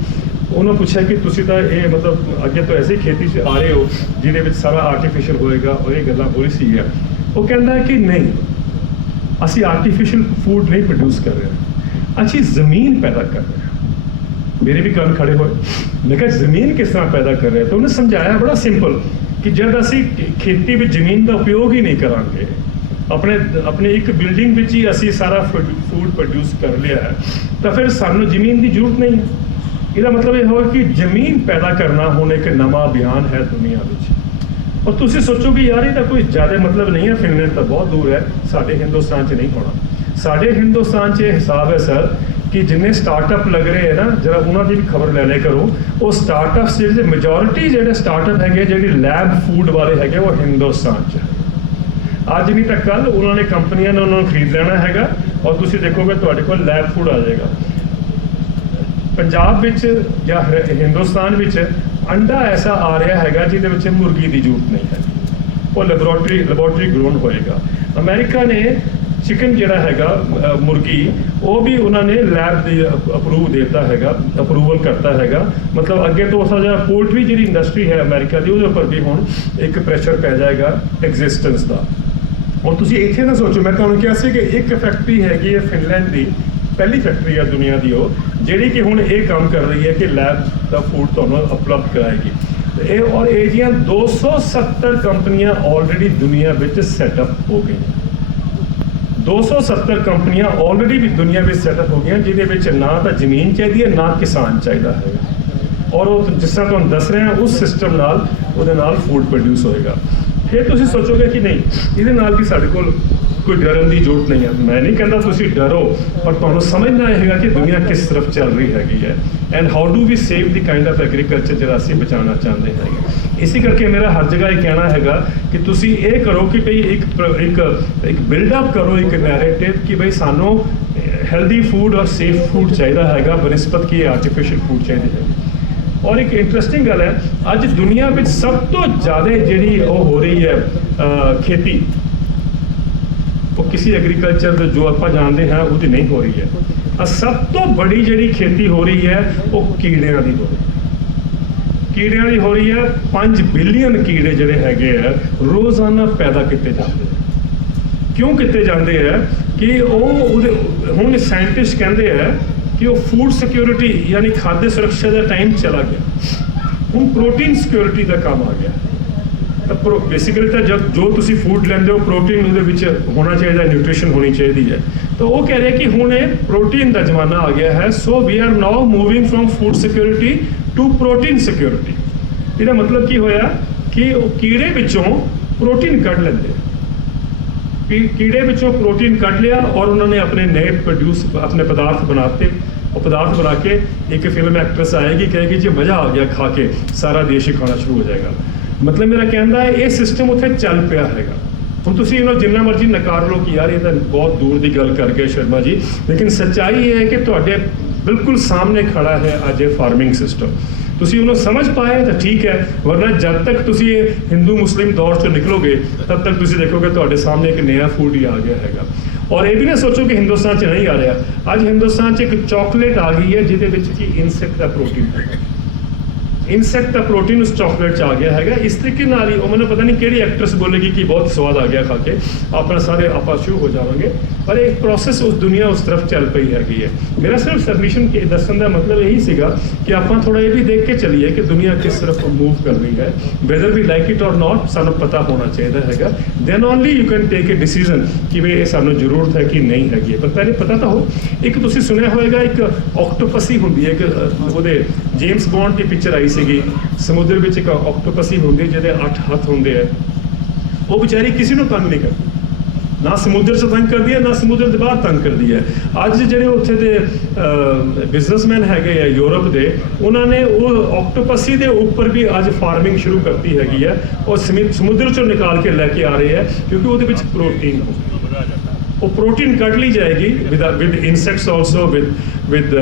ਉਹਨਾਂ ਪੁੱਛਿਆ ਕਿ ਤੁਸੀਂ ਤਾਂ ਇਹ ਮਤਲਬ ਅੱਗੇ ਤੋਂ ਐਸੀ ਖੇਤੀ 'ਚ ਆ ਰਹੇ ਹੋ, ਜਿਹਦੇ ਵਿੱਚ ਸਾਰਾ ਆਰਟੀਫੀਸ਼ੀਅਲ ਹੋਏਗਾ ਔਰ ਇਹ ਗੱਲਾਂ ਬੋਲੀ ਸੀ। ਹੈ ਉਹ ਕਹਿੰਦਾ ਕਿ ਨਹੀਂ, ਅਸੀਂ ਆਰਟੀਫੀਸ਼ੀਅਲ ਫੂਡ ਨਹੀਂ ਪ੍ਰੋਡਿਊਸ ਕਰ ਰਹੇ। ਅਸੀਂ ਜ਼ਮੀਨ ਪੈਦਾ ਕਰ ਰਹੇ ਮੇਰੇ ਵੀ ਕੰਨ ਖੜੇ ਹੋਏ। ਮੈਂ ਕਿਹਾ, ਜ਼ਮੀਨ ਕਿਸ ਤਰ੍ਹਾਂ ਪੈਦਾ ਕਰ ਰਹੇ ਤਾਂ ਉਹਨੇ ਸਮਝਾਇਆ ਬੜਾ ਸਿੰਪਲ ਕਿ ਜਦ ਅਸੀਂ ਖੇਤੀ ਵਿੱਚ ਜ਼ਮੀਨ ਦਾ ਉਪਯੋਗ ਹੀ ਨਹੀਂ ਕਰਾਂਗੇ ਆਪਣੇ ਆਪਣੇ ਇੱਕ ਬਿਲਡਿੰਗ ਵਿੱਚ ਹੀ ਅਸੀਂ ਸਾਰਾ ਫੂਡ ਪ੍ਰੋਡਿਊਸ ਕਰ ਲਿਆ ਹੈ, ਤਾਂ ਫਿਰ ਸਾਨੂੰ ਜ਼ਮੀਨ ਦੀ ਜ਼ਰੂਰਤ ਨਹੀਂ ਹੈ। ਇਹਦਾ ਮਤਲਬ ਇਹ ਹੋਇਆ ਕਿ ਜ਼ਮੀਨ ਪੈਦਾ ਕਰਨਾ ਹੁਣ ਇੱਕ ਨਵਾਂ ਬਿਆਨ ਹੈ ਦੁਨੀਆ ਵਿੱਚ। ਔਰ ਤੁਸੀਂ ਸੋਚੋ ਕਿ ਯਾਰ, ਇਹਦਾ ਕੋਈ ਜ਼ਿਆਦਾ ਮਤਲਬ ਨਹੀਂ ਹੈ, ਫਿਨਲੈਂਡ ਤਾਂ ਬਹੁਤ ਦੂਰ ਹੈ, ਸਾਡੇ ਹਿੰਦੁਸਤਾਨ 'ਚ ਨਹੀਂ ਹੋਣਾ। ਸਾਡੇ ਹਿੰਦੁਸਤਾਨ 'ਚ ਇਹ ਹਿਸਾਬ ਹੈ ਸਰ ਕਿ ਜਿੰਨੇ ਸਟਾਰਟਅਪ ਲੱਗ ਰਹੇ ਹੈ ਨਾ, ਜਰਾ ਉਹਨਾਂ ਦੀ ਵੀ ਖਬਰ ਲੈ ਲਿਆ ਕਰੋ। ਉਹ ਸਟਾਰਟਅਪਸ ਜਿਹੜੇ ਮੈਜੋਰਿਟੀ ਜਿਹੜੇ ਸਟਾਰਟਅਪ ਹੈਗੇ ਜਿਹੜੀ ਲੈਬ ਫੂਡ ਵਾਲੇ ਹੈਗੇ ਉਹ ਹਿੰਦੁਸਤਾਨ 'ਚ ਹੈ। ਅੱਜ ਨਹੀਂ ਤਾਂ ਕੱਲ ਉਹਨਾਂ ਨੇ ਕੰਪਨੀਆਂ ਨੇ ਉਹਨਾਂ ਨੂੰ ਖਰੀਦ ਲੈਣਾ ਹੈਗਾ ਔਰ ਤੁਸੀਂ ਦੇਖੋਗੇ ਤੁਹਾਡੇ ਕੋਲ ਲੈਬ ਫੂਡ ਆ ਜਾਏਗਾ। ਪੰਜਾਬ ਵਿੱਚ ਜਾਂ ਹਿੰਦੁਸਤਾਨ ਵਿੱਚ ਅੰਡਾ ਐਸਾ ਆ ਰਿਹਾ ਹੈਗਾ ਜਿਹਦੇ ਵਿੱਚ ਮੁਰਗੀ ਦੀ ਜ਼ਰੂਰਤ ਨਹੀਂ ਹੈ। ਉਹ ਲੈਬੋਰੇਟਰੀ ਲੈਬੋਰੇਟਰੀ ਗਰੋਨ ਹੋਏਗਾ। ਅਮਰੀਕਾ ਨੇ ਚਿਕਨ ਜਿਹੜਾ ਹੈਗਾ ਮੁਰਗੀ, ਉਹ ਵੀ ਉਹਨਾਂ ਨੇ ਲੈਬ ਦੀ ਅਪਰੂਵ ਦਿੱਤਾ ਹੈਗਾ ਅਪਰੂਵਲ ਕਰਤਾ ਹੈਗਾ। ਮਤਲਬ ਅੱਗੇ ਤੋਂ ਉਸ ਜਿਹੜਾ ਪੋਲਟਰੀ ਜਿਹੜੀ ਇੰਡਸਟਰੀ ਹੈ ਅਮਰੀਕਾ ਦੀ, ਉਹਦੇ ਉੱਪਰ ਵੀ ਹੁਣ ਇੱਕ ਪ੍ਰੈਸ਼ਰ ਪੈ ਜਾਏਗਾ ਐਗਜ਼ਿਸਟੈਂਸ ਦਾ। ਹੁਣ ਤੁਸੀਂ ਇੱਥੇ ਨਾ ਸੋਚੋ, ਮੈਂ ਤੁਹਾਨੂੰ ਕਿਹਾ ਸੀ ਕਿ ਇੱਕ ਫੈਕਟਰੀ ਹੈਗੀ ਹੈ ਫਿਨਲੈਂਡ ਦੀ, ਪਹਿਲੀ ਫੈਕਟਰੀ ਆ ਦੁਨੀਆ ਦੀ ਉਹ, ਜਿਹੜੀ ਕਿ ਹੁਣ ਇਹ ਕੰਮ ਕਰ ਰਹੀ ਹੈ ਕਿ ਲੈਬ ਦਾ ਫੂਡ ਤੁਹਾਨੂੰ ਉਪਲਬਧ ਕਰਾਏਗੀ। ਇਹ ਔਰ ਇਹ ਜੀਆਂ 270 ਕੰਪਨੀਆਂ ਆਲਰੇਡੀ ਦੁਨੀਆ ਵਿੱਚ ਸੈਟਅਪ ਹੋ ਗਈਆਂ। 270 ਕੰਪਨੀਆਂ ਆਲਰੇਡੀ ਵੀ ਦੁਨੀਆ ਵਿੱਚ ਸੈਟਅਪ ਹੋ ਗਈਆਂ, ਜਿਹਦੇ ਵਿੱਚ ਨਾ ਤਾਂ ਜ਼ਮੀਨ ਚਾਹੀਦੀ ਹੈ, ਨਾ ਕਿਸਾਨ ਚਾਹੀਦਾ ਹੈ। ਔਰ ਉਹ ਜਿਸ ਤਰ੍ਹਾਂ ਤੁਹਾਨੂੰ ਦੱਸ ਰਿਹਾ, ਉਸ ਸਿਸਟਮ ਨਾਲ ਉਹਦੇ ਨਾਲ ਫੂਡ ਪ੍ਰੋਡਿਊਸ ਹੋਏਗਾ। ਫਿਰ ਤੁਸੀਂ ਸੋਚੋਗੇ ਕਿ ਨਹੀਂ, ਇਹਦੇ ਨਾਲ ਵੀ ਸਾਡੇ ਕੋਲ ਕੋਈ ਡਰਨ ਦੀ ਜ਼ਰੂਰਤ ਨਹੀਂ ਹੈ। ਮੈਂ ਨਹੀਂ ਕਹਿੰਦਾ ਤੁਸੀਂ ਡਰੋ, ਪਰ ਤੁਹਾਨੂੰ ਸਮਝਣਾ ਇਹ ਹੈਗਾ ਕਿ ਦੁਨੀਆ ਕਿਸ ਤਰਫ ਚੱਲ ਰਹੀ ਹੈਗੀ ਹੈ। And how do we save the kind of agriculture ਜਿਹੜਾ ਅਸੀਂ ਬਚਾਉਣਾ ਚਾਹੁੰਦੇ ਹੈਗੇ? ਇਸੇ ਕਰਕੇ ਮੇਰਾ ਹਰ ਜਗ੍ਹਾ ਇਹ ਕਹਿਣਾ ਹੈਗਾ ਕਿ ਤੁਸੀਂ ਇਹ ਕਰੋ ਕਿ ਭਈ ਇੱਕ ਪ੍ਰ- ਇੱਕ ਇੱਕ ਬਿਲਡ ਅਪ ਕਰੋ ਇੱਕ ਨੈਰੇਟਿਵ ਕਿ ਭਈ ਸਾਨੂੰ ਹੈਲਦੀ ਫੂਡ ਔਰ ਸੇਫ ਫੂਡ ਚਾਹੀਦਾ ਹੈਗਾ। ਬਨਸਪਤ ਕੀ ਆਰਟੀਫੀਸ਼ੀਅਲ ਫੂਡ ਚਾਹੀਦਾ ਹੈ। ਔਰ ਇੱਕ ਇੰਟਰਸਟਿੰਗ ਗੱਲ ਹੈ, ਅੱਜ ਦੁਨੀਆ ਵਿੱਚ ਸਭ ਤੋਂ ਜ਼ਿਆਦਾ ਜਿਹੜੀ ਉਹ ਹੋ ਰਹੀ ਹੈ ਖੇਤੀ, ਉਹ ਕਿਸੇ ਐਗਰੀਕਲਚਰ ਦੇ ਜੋ ਆਪਾਂ ਜਾਣਦੇ ਹਾਂ, ਉਹਦੀ ਨਹੀਂ ਹੋ ਰਹੀ ਹੈ। ਆ ਸਭ ਤੋਂ ਬੜੀ ਜਿਹੜੀ ਖੇਤੀ ਹੋ ਰਹੀ ਹੈ, ਉਹ ਕੀੜਿਆਂ ਦੀ ਹੋ ਰਹੀ ਹੈ। ਕੀੜਿਆਂ ਦੀ ਹੋ ਰਹੀ ਹੈ 5 ਬਿਲੀਅਨ ਕੀੜੇ ਜਿਹੜੇ ਹੈਗੇ ਆ, ਰੋਜ਼ਾਨਾ ਪੈਦਾ ਕੀਤੇ ਜਾਂਦੇ ਆ। ਕਿਉਂ ਕੀਤੇ ਜਾਂਦੇ ਆ? ਕਿ ਉਹ ਉਹਦੇ, ਹੁਣ ਸਾਇੰਟਿਸਟ ਕਹਿੰਦੇ ਆ ਕਿ ਉਹ ਫੂਡ ਸਿਕਿਉਰਿਟੀ ਯਾਨੀ ਖਾद्य ਸੁਰੱਖਿਆ ਦਾ ਟਾਈਮ ਚਲਾ ਗਿਆ ਹੁਣ ਪ੍ਰੋਟੀਨ ਸਿਕਿਉਰਿਟੀ ਦਾ ਕੰਮ ਆ ਗਿਆ ਤਾਂ ਬੇਸਿਕਲੀ ਤਾਂ ਜਦ ਜੋ ਤੁਸੀਂ ਫੂਡ ਲੈਂਦੇ ਹੋ ਪ੍ਰੋਟੀਨ ਉਹਦੇ ਵਿੱਚ ਹੋਣਾ ਚਾਹੀਦਾ ਨਿਊਟ੍ਰੀਸ਼ਨ ਹੋਣੀ ਚਾਹੀਦੀ ਹੈ ਤਾਂ ਉਹ ਕਹਿ ਰਹੇ ਕਿ ਹੁਣ ਇਹ ਪ੍ਰੋਟੀਨ ਦਾ ਜ਼ਮਾਨਾ ਆ ਗਿਆ ਹੈ so we are now moving from food security to protein security ਇਹਦਾ ਮਤਲਬ ਕੀ ਹੋਇਆ ਕਿ ਉਹ ਕੀੜੇ ਵਿੱਚੋਂ ਪ੍ਰੋਟੀਨ ਕੱਢ ਲੈਂਦੇ ਕੀ- ਕੀੜੇ ਵਿੱਚੋਂ ਪ੍ਰੋਟੀਨ ਕੱਢ ਲਿਆ ਔਰ ਉਹਨਾਂ ਨੇ ਆਪਣੇ ਨਵੇਂ ਪ੍ਰੋਡਿਊਸ ਆਪਣੇ ਪਦਾਰਥ ਬਣਾਤੇ ਉਹ ਪਦਾਰਥ ਬਣਾ ਕੇ ਇੱਕ ਫਿਲਮ ਐਕਟਰਸ ਆਏਗੀ ਕਹੇਗੀ ਜੀ ਮਜ਼ਾ ਆ ਗਿਆ ਖਾ ਕੇ, ਸਾਰਾ ਦੇਸ਼ ਹੀ ਖਾਣਾ ਸ਼ੁਰੂ ਹੋ ਜਾਏਗਾ। ਮਤਲਬ ਮੇਰਾ ਕਹਿੰਦਾ ਹੈ, ਇਹ ਸਿਸਟਮ ਉੱਥੇ ਚੱਲ ਪਿਆ ਹੈਗਾ। ਹੁਣ ਤੁਸੀਂ ਇਹਨੂੰ ਜਿੰਨਾ ਮਰਜ਼ੀ ਨਕਾਰ ਲਓ ਕਿ ਯਾਰ ਇਹ ਤਾਂ ਬਹੁਤ ਦੂਰ ਦੀ ਗੱਲ ਕਰ ਗਏ ਸ਼ਰਮਾ ਜੀ, ਲੇਕਿਨ ਸੱਚਾਈ ਇਹ ਹੈ ਕਿ ਤੁਹਾਡੇ ਬਿਲਕੁਲ ਸਾਹਮਣੇ ਖੜਾ ਹੈ ਅੱਜ ਇਹ ਫਾਰਮਿੰਗ ਸਿਸਟਮ ਤੁਸੀਂ ਉਹਨੂੰ ਸਮਝ ਪਾਏ ਤਾਂ ਠੀਕ ਹੈ, ਵਰਨਾ ਜਦ ਤੱਕ ਤੁਸੀਂ ਹਿੰਦੂ ਮੁਸਲਿਮ ਦੌਰ ਚੋਂ ਨਿਕਲੋਗੇ, ਤਦ ਤੱਕ ਤੁਸੀਂ ਦੇਖੋਗੇ ਤੁਹਾਡੇ ਸਾਹਮਣੇ ਇੱਕ ਨया ਫੂਡ ਹੀ ਆ ਗਿਆ ਹੈਗਾ। ਔਰ ਇਹ ਵੀ ਨਾ ਸੋਚੋ ਕਿ ਹਿੰਦੁਸਤਾਨ 'ਚ ਨਹੀਂ ਆ ਰਿਹਾ। ਅੱਜ ਹਿੰਦੁਸਤਾਨ 'ਚ ਇੱਕ ਚਾਕਲੇਟ ਆ ਗਈ ਹੈ, ਜਿਹਦੇ ਵਿੱਚ ਕੀ ਇਨਸੈਕਟ ਦਾ ਪ੍ਰੋਟੀਨ ਹੈ ਇਨਸੈਕਟ ਦਾ ਪ੍ਰੋਟੀਨ ਉਸ ਚਾਕਲੇਟ 'ਚ ਆ ਗਿਆ ਹੈਗਾ। ਇਸ ਤਰੀਕੇ ਨਾਲ ਹੀ ਉਹ ਮੈਨੂੰ ਪਤਾ ਨਹੀਂ ਕਿਹੜੀ ਐਕਟਰਸ ਬੋਲੇਗੀ ਕਿ ਬਹੁਤ ਸਵਾਦ ਆ ਗਿਆ ਖਾ ਕੇ। ਆਪਣਾ ਸਾਰੇ ਆਪਾਂ ਸ਼ੁਰੂ ਹੋ ਜਾਵਾਂਗੇ। ਪਰ ਇਹ ਪ੍ਰੋਸੈਸ ਉਸ ਦੁਨੀਆ ਉਸ ਤਰਫ ਚੱਲ ਪਈ ਹੈਗੀ ਹੈ। ਮੇਰਾ ਸਿਰਫ ਸਬਮਿਸ਼ਨ ਕੇ ਦੱਸਣ ਦਾ ਮਤਲਬ ਇਹੀ ਸੀਗਾ ਕਿ ਆਪਾਂ ਥੋੜਾ ਇਹ ਵੀ ਦੇਖ ਕੇ ਚੱਲੀਏ ਕਿ ਦੁਨੀਆ ਕਿਸ ਤਰਫ ਮੂਵ ਕਰ ਰਹੀ ਹੈ। ਵੈਦਰ ਵੀ ਲਾਈਕ ਇਟ ਔਰ ਨਾਟ ਸਾਨੂੰ ਪਤਾ ਹੋਣਾ ਚਾਹੀਦਾ ਹੈਗਾ। Then only you can take a decision ਕਿ ਵੀ ਇਹ ਸਾਨੂੰ ਜ਼ਰੂਰਤ ਹੈ ਕਿ ਨਹੀਂ ਹੈਗੀ ਪਰ ਪਹਿਲੇ ਪਤਾ ਤਾਂ ਹੋ, ਇੱਕ ਤੁਸੀਂ ਸੁਣਿਆ ਹੋਵੇਗਾ ਇੱਕ ਆਕਟੋਪਸੀ ਹੁੰਦੀ ਹੈ, ਇੱਕ ਉਹਦੇ ਜੇਮਸ ਬੌਂਡ ਦੀ ਪਿਕਚਰ ਆਈ ਸੀਗੀ। ਸਮੁੰਦਰ ਵਿੱਚ ਇੱਕ ਆਕਟੋਪਸੀ ਹੁੰਦੀ, ਜਿਹਦੇ 8 ਹੱਥ ਹੁੰਦੇ ਆ। ਉਹ ਵਿਚਾਰੀ ਕਿਸੇ ਨੂੰ ਤੰਗ ਨਹੀਂ ਕਰਦੀ। ਨਾ ਸਮੁੰਦਰ 'ਚ ਤੰਗ ਕਰਦੀ ਹੈ ਨਾ ਸਮੁੰਦਰ ਦੇ ਬਾਹਰ ਤੰਗ ਕਰਦੀ ਹੈ ਅੱਜ ਜਿਹੜੇ ਉੱਥੇ ਦੇ ਬਿਜ਼ਨਸਮੈਨ ਹੈਗੇ ਆ ਯੂਰਪ ਦੇ, ਉਹਨਾਂ ਨੇ ਉਹ ਆਕਟੋਪਸੀ ਦੇ ਉੱਪਰ ਵੀ ਅੱਜ ਫਾਰਮਿੰਗ ਸ਼ੁਰੂ ਕਰਤੀ ਹੈਗੀ ਹੈ ਉਹ ਸਮੁ- ਸਮੁੰਦਰ 'ਚੋਂ ਨਿਕਾਲ ਕੇ ਲੈ ਕੇ ਆ ਰਹੇ ਹੈ ਕਿਉਂਕਿ ਉਹਦੇ ਵਿੱਚ ਪ੍ਰੋਟੀਨ ਹੋ ਉਹ ਪ੍ਰੋਟੀਨ ਕੱਢ ਲਈ ਜਾਏਗੀ with with insects also with with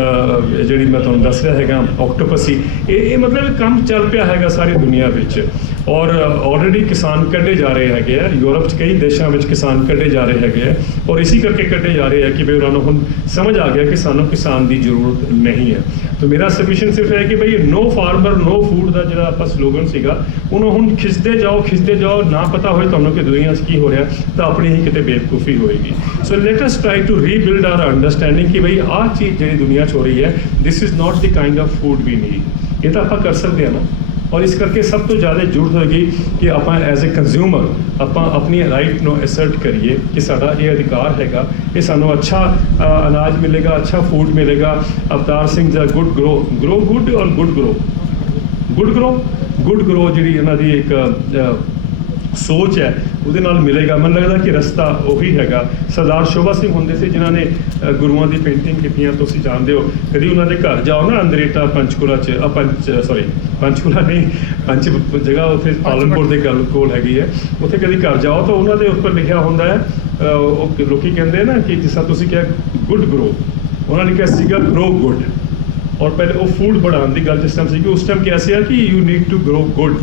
ਜਿਹੜੀ ਮੈਂ ਤੁਹਾਨੂੰ ਦੱਸ ਰਿਹਾ ਹੈਗਾ ਆਕਟੋਪਸੀ ਇਹ ਇਹ ਮਤਲਬ ਕੰਮ ਚੱਲ ਪਿਆ ਹੈਗਾ ਸਾਰੀ ਦੁਨੀਆ ਵਿੱਚ। ਔਰ ਆਲਰੇਡੀ ਕਿਸਾਨ ਕੱਢੇ ਜਾ ਰਹੇ ਹੈਗੇ ਆ। ਯੂਰਪ 'ਚ ਕਈ ਦੇਸ਼ਾਂ ਵਿੱਚ ਕਿਸਾਨ ਕੱਢੇ ਜਾ ਰਹੇ ਹੈਗੇ ਆ। ਔਰ ਇਸੇ ਕਰਕੇ ਕੱਢੇ ਜਾ ਰਹੇ ਆ ਕਿ ਵੀ ਉਹਨਾਂ ਨੂੰ ਹੁਣ ਸਮਝ ਆ ਗਿਆ ਕਿ ਸਾਨੂੰ ਕਿਸਾਨ ਦੀ ਜ਼ਰੂਰਤ ਨਹੀਂ ਹੈ। ਤਾਂ ਮੇਰਾ ਸਬਮਿਸ਼ਨ ਸਿਰਫ ਹੈ ਕਿ ਭਈ ਨੋ ਫਾਰਮਰ ਨੋ ਫੂਡ ਦਾ ਜਿਹੜਾ ਆਪਾਂ ਸਲੋਗਨ ਸੀਗਾ, ਉਹਨੂੰ ਹੁਣ ਖਿੱਚਦੇ ਜਾਓ ਖਿੱਚਦੇ ਜਾਓ। ਨਾ ਪਤਾ ਹੋਏ ਤੁਹਾਨੂੰ ਕਿ ਦੁਨੀਆ 'ਚ ਕੀ ਹੋ ਰਿਹਾ, ਤਾਂ ਆਪਣੀ ਹੀ ਕਿਤੇ ਬੇਵਕੂਫੀ ਹੋਏਗੀ। So let us try to rebuild our understanding ਕਿ ਭਈ ਆਹ ਚੀਜ਼ ਜਿਹੜੀ ਦੁਨੀਆ 'ਚ ਹੋ ਰਹੀ ਹੈ this is not the kind of food we need ਇਹ ਤਾਂ ਆਪਾਂ ਕਰ ਸਕਦੇ ਹਾਂ ਨਾ ਔਰ ਇਸ ਕਰਕੇ ਸਭ ਤੋਂ ਜ਼ਿਆਦਾ ਜ਼ਰੂਰਤ ਹੋਏਗੀ ਕਿ ਆਪਾਂ ਐਜ਼ ਅ ਕੰਜ਼ਿਊਮਰ ਆਪਾਂ ਆਪਣੀ ਰਾਈਟ ਨੂੰ ਅਸਰਟ ਕਰੀਏ ਕਿ ਸਾਡਾ ਇਹ ਅਧਿਕਾਰ ਹੈਗਾ ਇਹ ਸਾਨੂੰ ਅੱਛਾ ਅਨਾਜ ਮਿਲੇਗਾ ਅੱਛਾ ਫੂਡ ਮਿਲੇਗਾ ਅਵਤਾਰ ਸਿੰਘ ਦਾ ਗੁੱਡ ਗਰੋ ਗਰੋ ਗੁੱਡ ਔਰ good grow good grow good grow ਜਿਹੜੀ ਇਹਨਾਂ ਦੀ ਇੱਕ ਸੋਚ ਹੈ ਉਹਦੇ ਨਾਲ ਮਿਲੇਗਾ। ਮਨ ਲੱਗਦਾ ਕਿ ਰਸਤਾ ਉਹੀ ਹੈਗਾ। ਸਰਦਾਰ ਸ਼ੋਭਾ ਸਿੰਘ ਹੁੰਦੇ ਸੀ ਜਿਨ੍ਹਾਂ ਨੇ ਗੁਰੂਆਂ ਦੀ ਪੇਂਟਿੰਗ ਕੀਤੀਆਂ ਤੁਸੀਂ ਜਾਣਦੇ ਹੋ। ਕਦੀ ਉਹਨਾਂ ਦੇ ਘਰ ਜਾਓ ਨਾ ਅੰਦਰੇਟਾ ਪੰਚਕੁਲਾ ਚ ਆ ਪੰਚ ਸੌਰੀ ਪੰਚਕੁਲਾ ਨਹੀਂ ਪੰਚ ਜਗ੍ਹਾ ਉੱਥੇ ਪਾਲਨਪੁਰ ਦੇ ਗੱਲ ਕੋਲ ਹੈਗੀ ਹੈ। ਉੱਥੇ ਕਦੀ ਘਰ ਜਾਓ ਤਾਂ ਉਹਨਾਂ ਦੇ ਉੱਪਰ ਲਿਖਿਆ ਹੁੰਦਾ ਹੈ ਉਹ ਲੋਕੀ ਕਹਿੰਦੇ ਨਾ ਕਿ ਜਿਸ ਤਰ੍ਹਾਂ ਤੁਸੀਂ ਕਿਹਾ ਗੁੱਡ ਗਰੋ ਉਹਨਾਂ ਨੇ ਕਿਹਾ ਸੀਗਾ ਗਰੋ ਗੁੱਡ ਔਰ ਪਹਿਲੇ ਉਹ ਫੂਡ ਬਣਾਉਣ ਦੀ ਗੱਲ ਜਿਸ ਟਾਈਮ ਸੀ ਕਿ ਉਸ ਟਾਈਮ ਕਿਹਾ ਸੀ ਕਿ you need to grow good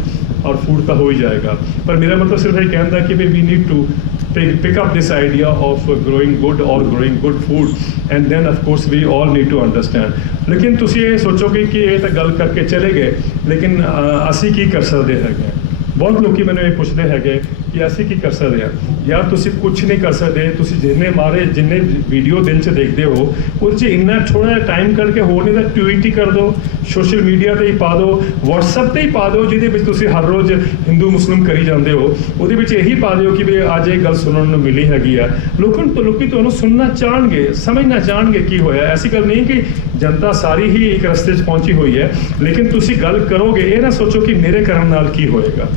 ਔਰ ਫੂਡ ਤਾਂ ਹੋ ਹੀ ਜਾਏਗਾ। ਪਰ ਮੇਰਾ ਮਤਲਬ ਸਿਰਫ ਇਹ ਕਹਿੰਦਾ ਕਿ we need to pick up this idea of uh, growing good or growing good food and then of course we all need to understand ਲੇਕਿਨ ਤੁਸੀਂ ਇਹ ਸੋਚੋਗੇ ਕਿ ਇਹ ਤਾਂ ਗੱਲ ਕਰਕੇ ਚਲੇ ਗਏ ਲੇਕਿਨ ਅਸੀਂ ਕੀ ਕਰ ਸਕਦੇ ਹੈਗੇ? ਹਾਂ? ਬਹੁਤ ਲੋਕੀ ਮੈਨੂੰ ਇਹ ਪੁੱਛਦੇ ਹੈਗੇ ਕਿ ਅਸੀਂ ਕੀ ਕਰ ਸਕਦੇ ਹਾਂ। ਜਾਂ ਤੁਸੀਂ ਕੁਝ ਨਹੀਂ ਕਰ ਸਕਦੇ, ਤੁਸੀਂ ਜਿੰਨੇ ਮਾਰੇ, ਜਿੰਨੇ ਵੀਡੀਓ ਦਿਨ ਚ ਦੇਖਦੇ ਹੋ, ਉਹਦੇ ਚ ਇੰਨਾ ਥੋੜਾ ਜਿਹਾ ਟਾਈਮ ਕੱਢ ਕੇ ਹੋਰ ਨਹੀਂ ਤਾਂ ਟਵੀਟ ਹੀ ਕਰ ਦਿਓ ਸੋਸ਼ਲ ਮੀਡੀਆ ਤੇ ਹੀ ਪਾ ਦਿਓ WhatsApp ਤੇ ਹੀ ਪਾ ਦਿਓ ਜਿਹਦੇ ਵਿੱਚ ਤੁਸੀਂ ਹਰ ਰੋਜ਼ ਹਿੰਦੂ ਮੁਸਲਿਮ ਕਰੀ ਜਾਂਦੇ ਹੋ, ਉਹਦੇ ਵਿੱਚ ਇਹੀ ਪਾ ਦਿਓ ਕਿ ਵੀ ਅੱਜ ਇਹ ਗੱਲ ਸੁਣਨ ਨੂੰ ਮਿਲੀ ਹੈਗੀ ਆ। ਲੋਕਾਂ ਨੂੰ ਲੋਕੀ ਤੁਹਾਨੂੰ ਸੁਣਨਾ ਚਾਹਣਗੇ, ਸਮਝਣਾ ਚਾਹਣਗੇ ਕੀ ਹੋਇਆ। ਐਸੀ ਗੱਲ ਨਹੀਂ ਕਿ ਜਨਤਾ ਸਾਰੀ ਹੀ ਇੱਕ ਰਸਤੇ 'ਚ ਪਹੁੰਚੀ ਹੋਈ ਹੈ, ਲੇਕਿਨ ਤੁਸੀਂ ਗੱਲ ਕਰੋਗੇ, ਇਹ ਨਾ ਸੋਚੋ ਕਿ ਮੇਰੇ ਕਰਨ ਨਾਲ ਕੀ ਹੋਏਗਾ।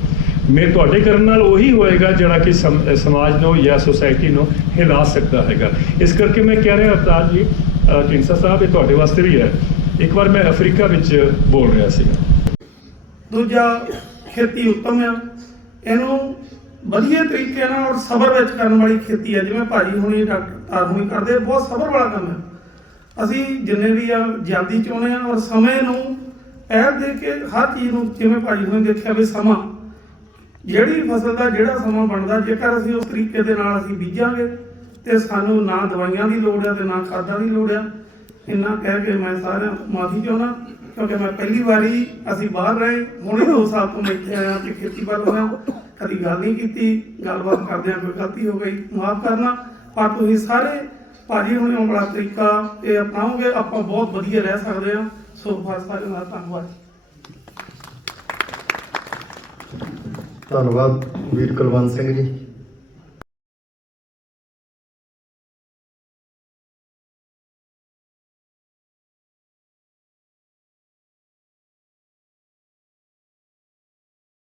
ਮੈਂ ਤੁਹਾਡੇ ਕਰਨ ਨਾਲ ਉਹੀ ਹੋਏਗਾ ਜਿਹੜਾ ਕਿ ਸਮਾਜ ਨੂੰ ਜਾਂ ਸੋਸਾਇਟੀ ਨੂੰ ਹਿਲਾ ਸਕਦਾ ਹੈਗਾ। ਇਸ ਕਰਕੇ ਮੈਂ ਕਹਿ ਰਿਹਾ, ਅਵਤਾਰ ਜੀ ਅਹ ਸਾਹਿਬ, ਇਹ ਤੁਹਾਡੇ ਵਾਸਤੇ ਵੀ ਹੈ। ਇੱਕ ਵਾਰ ਮੈਂ ਅਫਰੀਕਾ ਵਿੱਚ ਬੋਲ ਰਿਹਾ ਸੀਗਾ ਦੂਜਾ, ਖੇਤੀ ਉੱਤਮ ਆ। ਇਹਨੂੰ ਵਧੀਆ ਤਰੀਕੇ ਨਾਲ ਔਰ ਸਬਰ ਵਿੱਚ ਕਰਨ ਵਾਲੀ ਖੇਤੀ ਹੈ ਜਿਵੇਂ ਭਾਜੀ ਹੁਣੀ, ਡਾਕਟਰ ਤਾਰ ਹੁਣੀ ਕਰਦੇ ਬਹੁਤ ਸਬਰ ਵਾਲਾ ਕੰਮ ਹੈ ਅਸੀਂ ਜਿੰਨੇ ਵੀ ਆ ਜਲਦੀ ਚਾਹੁੰਦੇ ਆ ਔਰ ਸਮੇਂ ਨੂੰ ਪਹਿਲ ਦੇ ਕੇ ਹਰ ਚੀਜ਼ ਨੂੰ, ਜਿਵੇਂ ਭਾਜੀ ਹੁਣੀ ਦੇਖਿਆ ਵੀ ਸਮਾਂ ਜਿਹੜੀ ਫਸਲ ਦਾ ਜਿਹੜਾ ਸਮਾਂ ਬਣਦਾ, ਜੇਕਰ ਅਸੀਂ ਉਸ ਤਰੀਕੇ ਦੇ ਨਾਲ ਅਸੀਂ ਬੀਜਾਂਗੇ, ਤੇ ਸਾਨੂੰ ਨਾ ਦਵਾਈਆਂ ਦੀ ਲੋੜ ਹੈ ਤੇ ਨਾ ਖਾਦਾਂ ਦੀ ਲੋੜ ਹੈ ਇੰਨਾ ਕਹਿ ਕੇ ਮੈਂ ਸਾਰਿਆਂ ਨੂੰ ਮਾਫੀ ਚਾਹੁੰਦਾ, ਕਿਉਂਕਿ ਮੈਂ ਪਹਿਲੀ ਵਾਰੀ ਅਸੀਂ ਬਾਹਰ ਰਹੇ, ਹੁਣੇ 2 ਸਾਲ ਤੋਂ ਮੈਂ ਇੱਥੇ ਆਇਆ ਤੇ ਖੇਤੀ ਹੋਇਆ, ਕਦੀ ਗੱਲ ਨਹੀਂ ਕੀਤੀ, ਗੱਲਬਾਤ ਕਰਦਿਆਂ ਕੋਈ ਗਲਤੀ ਹੋ ਗਈ, ਮਾਫ ਕਰਨਾ। ਪਰ ਤੁਸੀਂ ਸਾਰੇ ਭਾਜੀ ਹੁਣੇ ਉਹ ਵਾਲਾ ਤਰੀਕਾ ਇਹ ਅਪਣਾਓਗੇ, ਆਪਾਂ ਬਹੁਤ ਵਧੀਆ ਰਹਿ ਸਕਦੇ ਹਾਂ। ਸੋ ਬਸ ਸਾਰੇ ਨਾਲ ਧੰਨਵਾਦ। ਧੰਨਵਾਦ ਵੀਰ ਕੁਲਵੰਤ ਸਿੰਘ ਜੀ।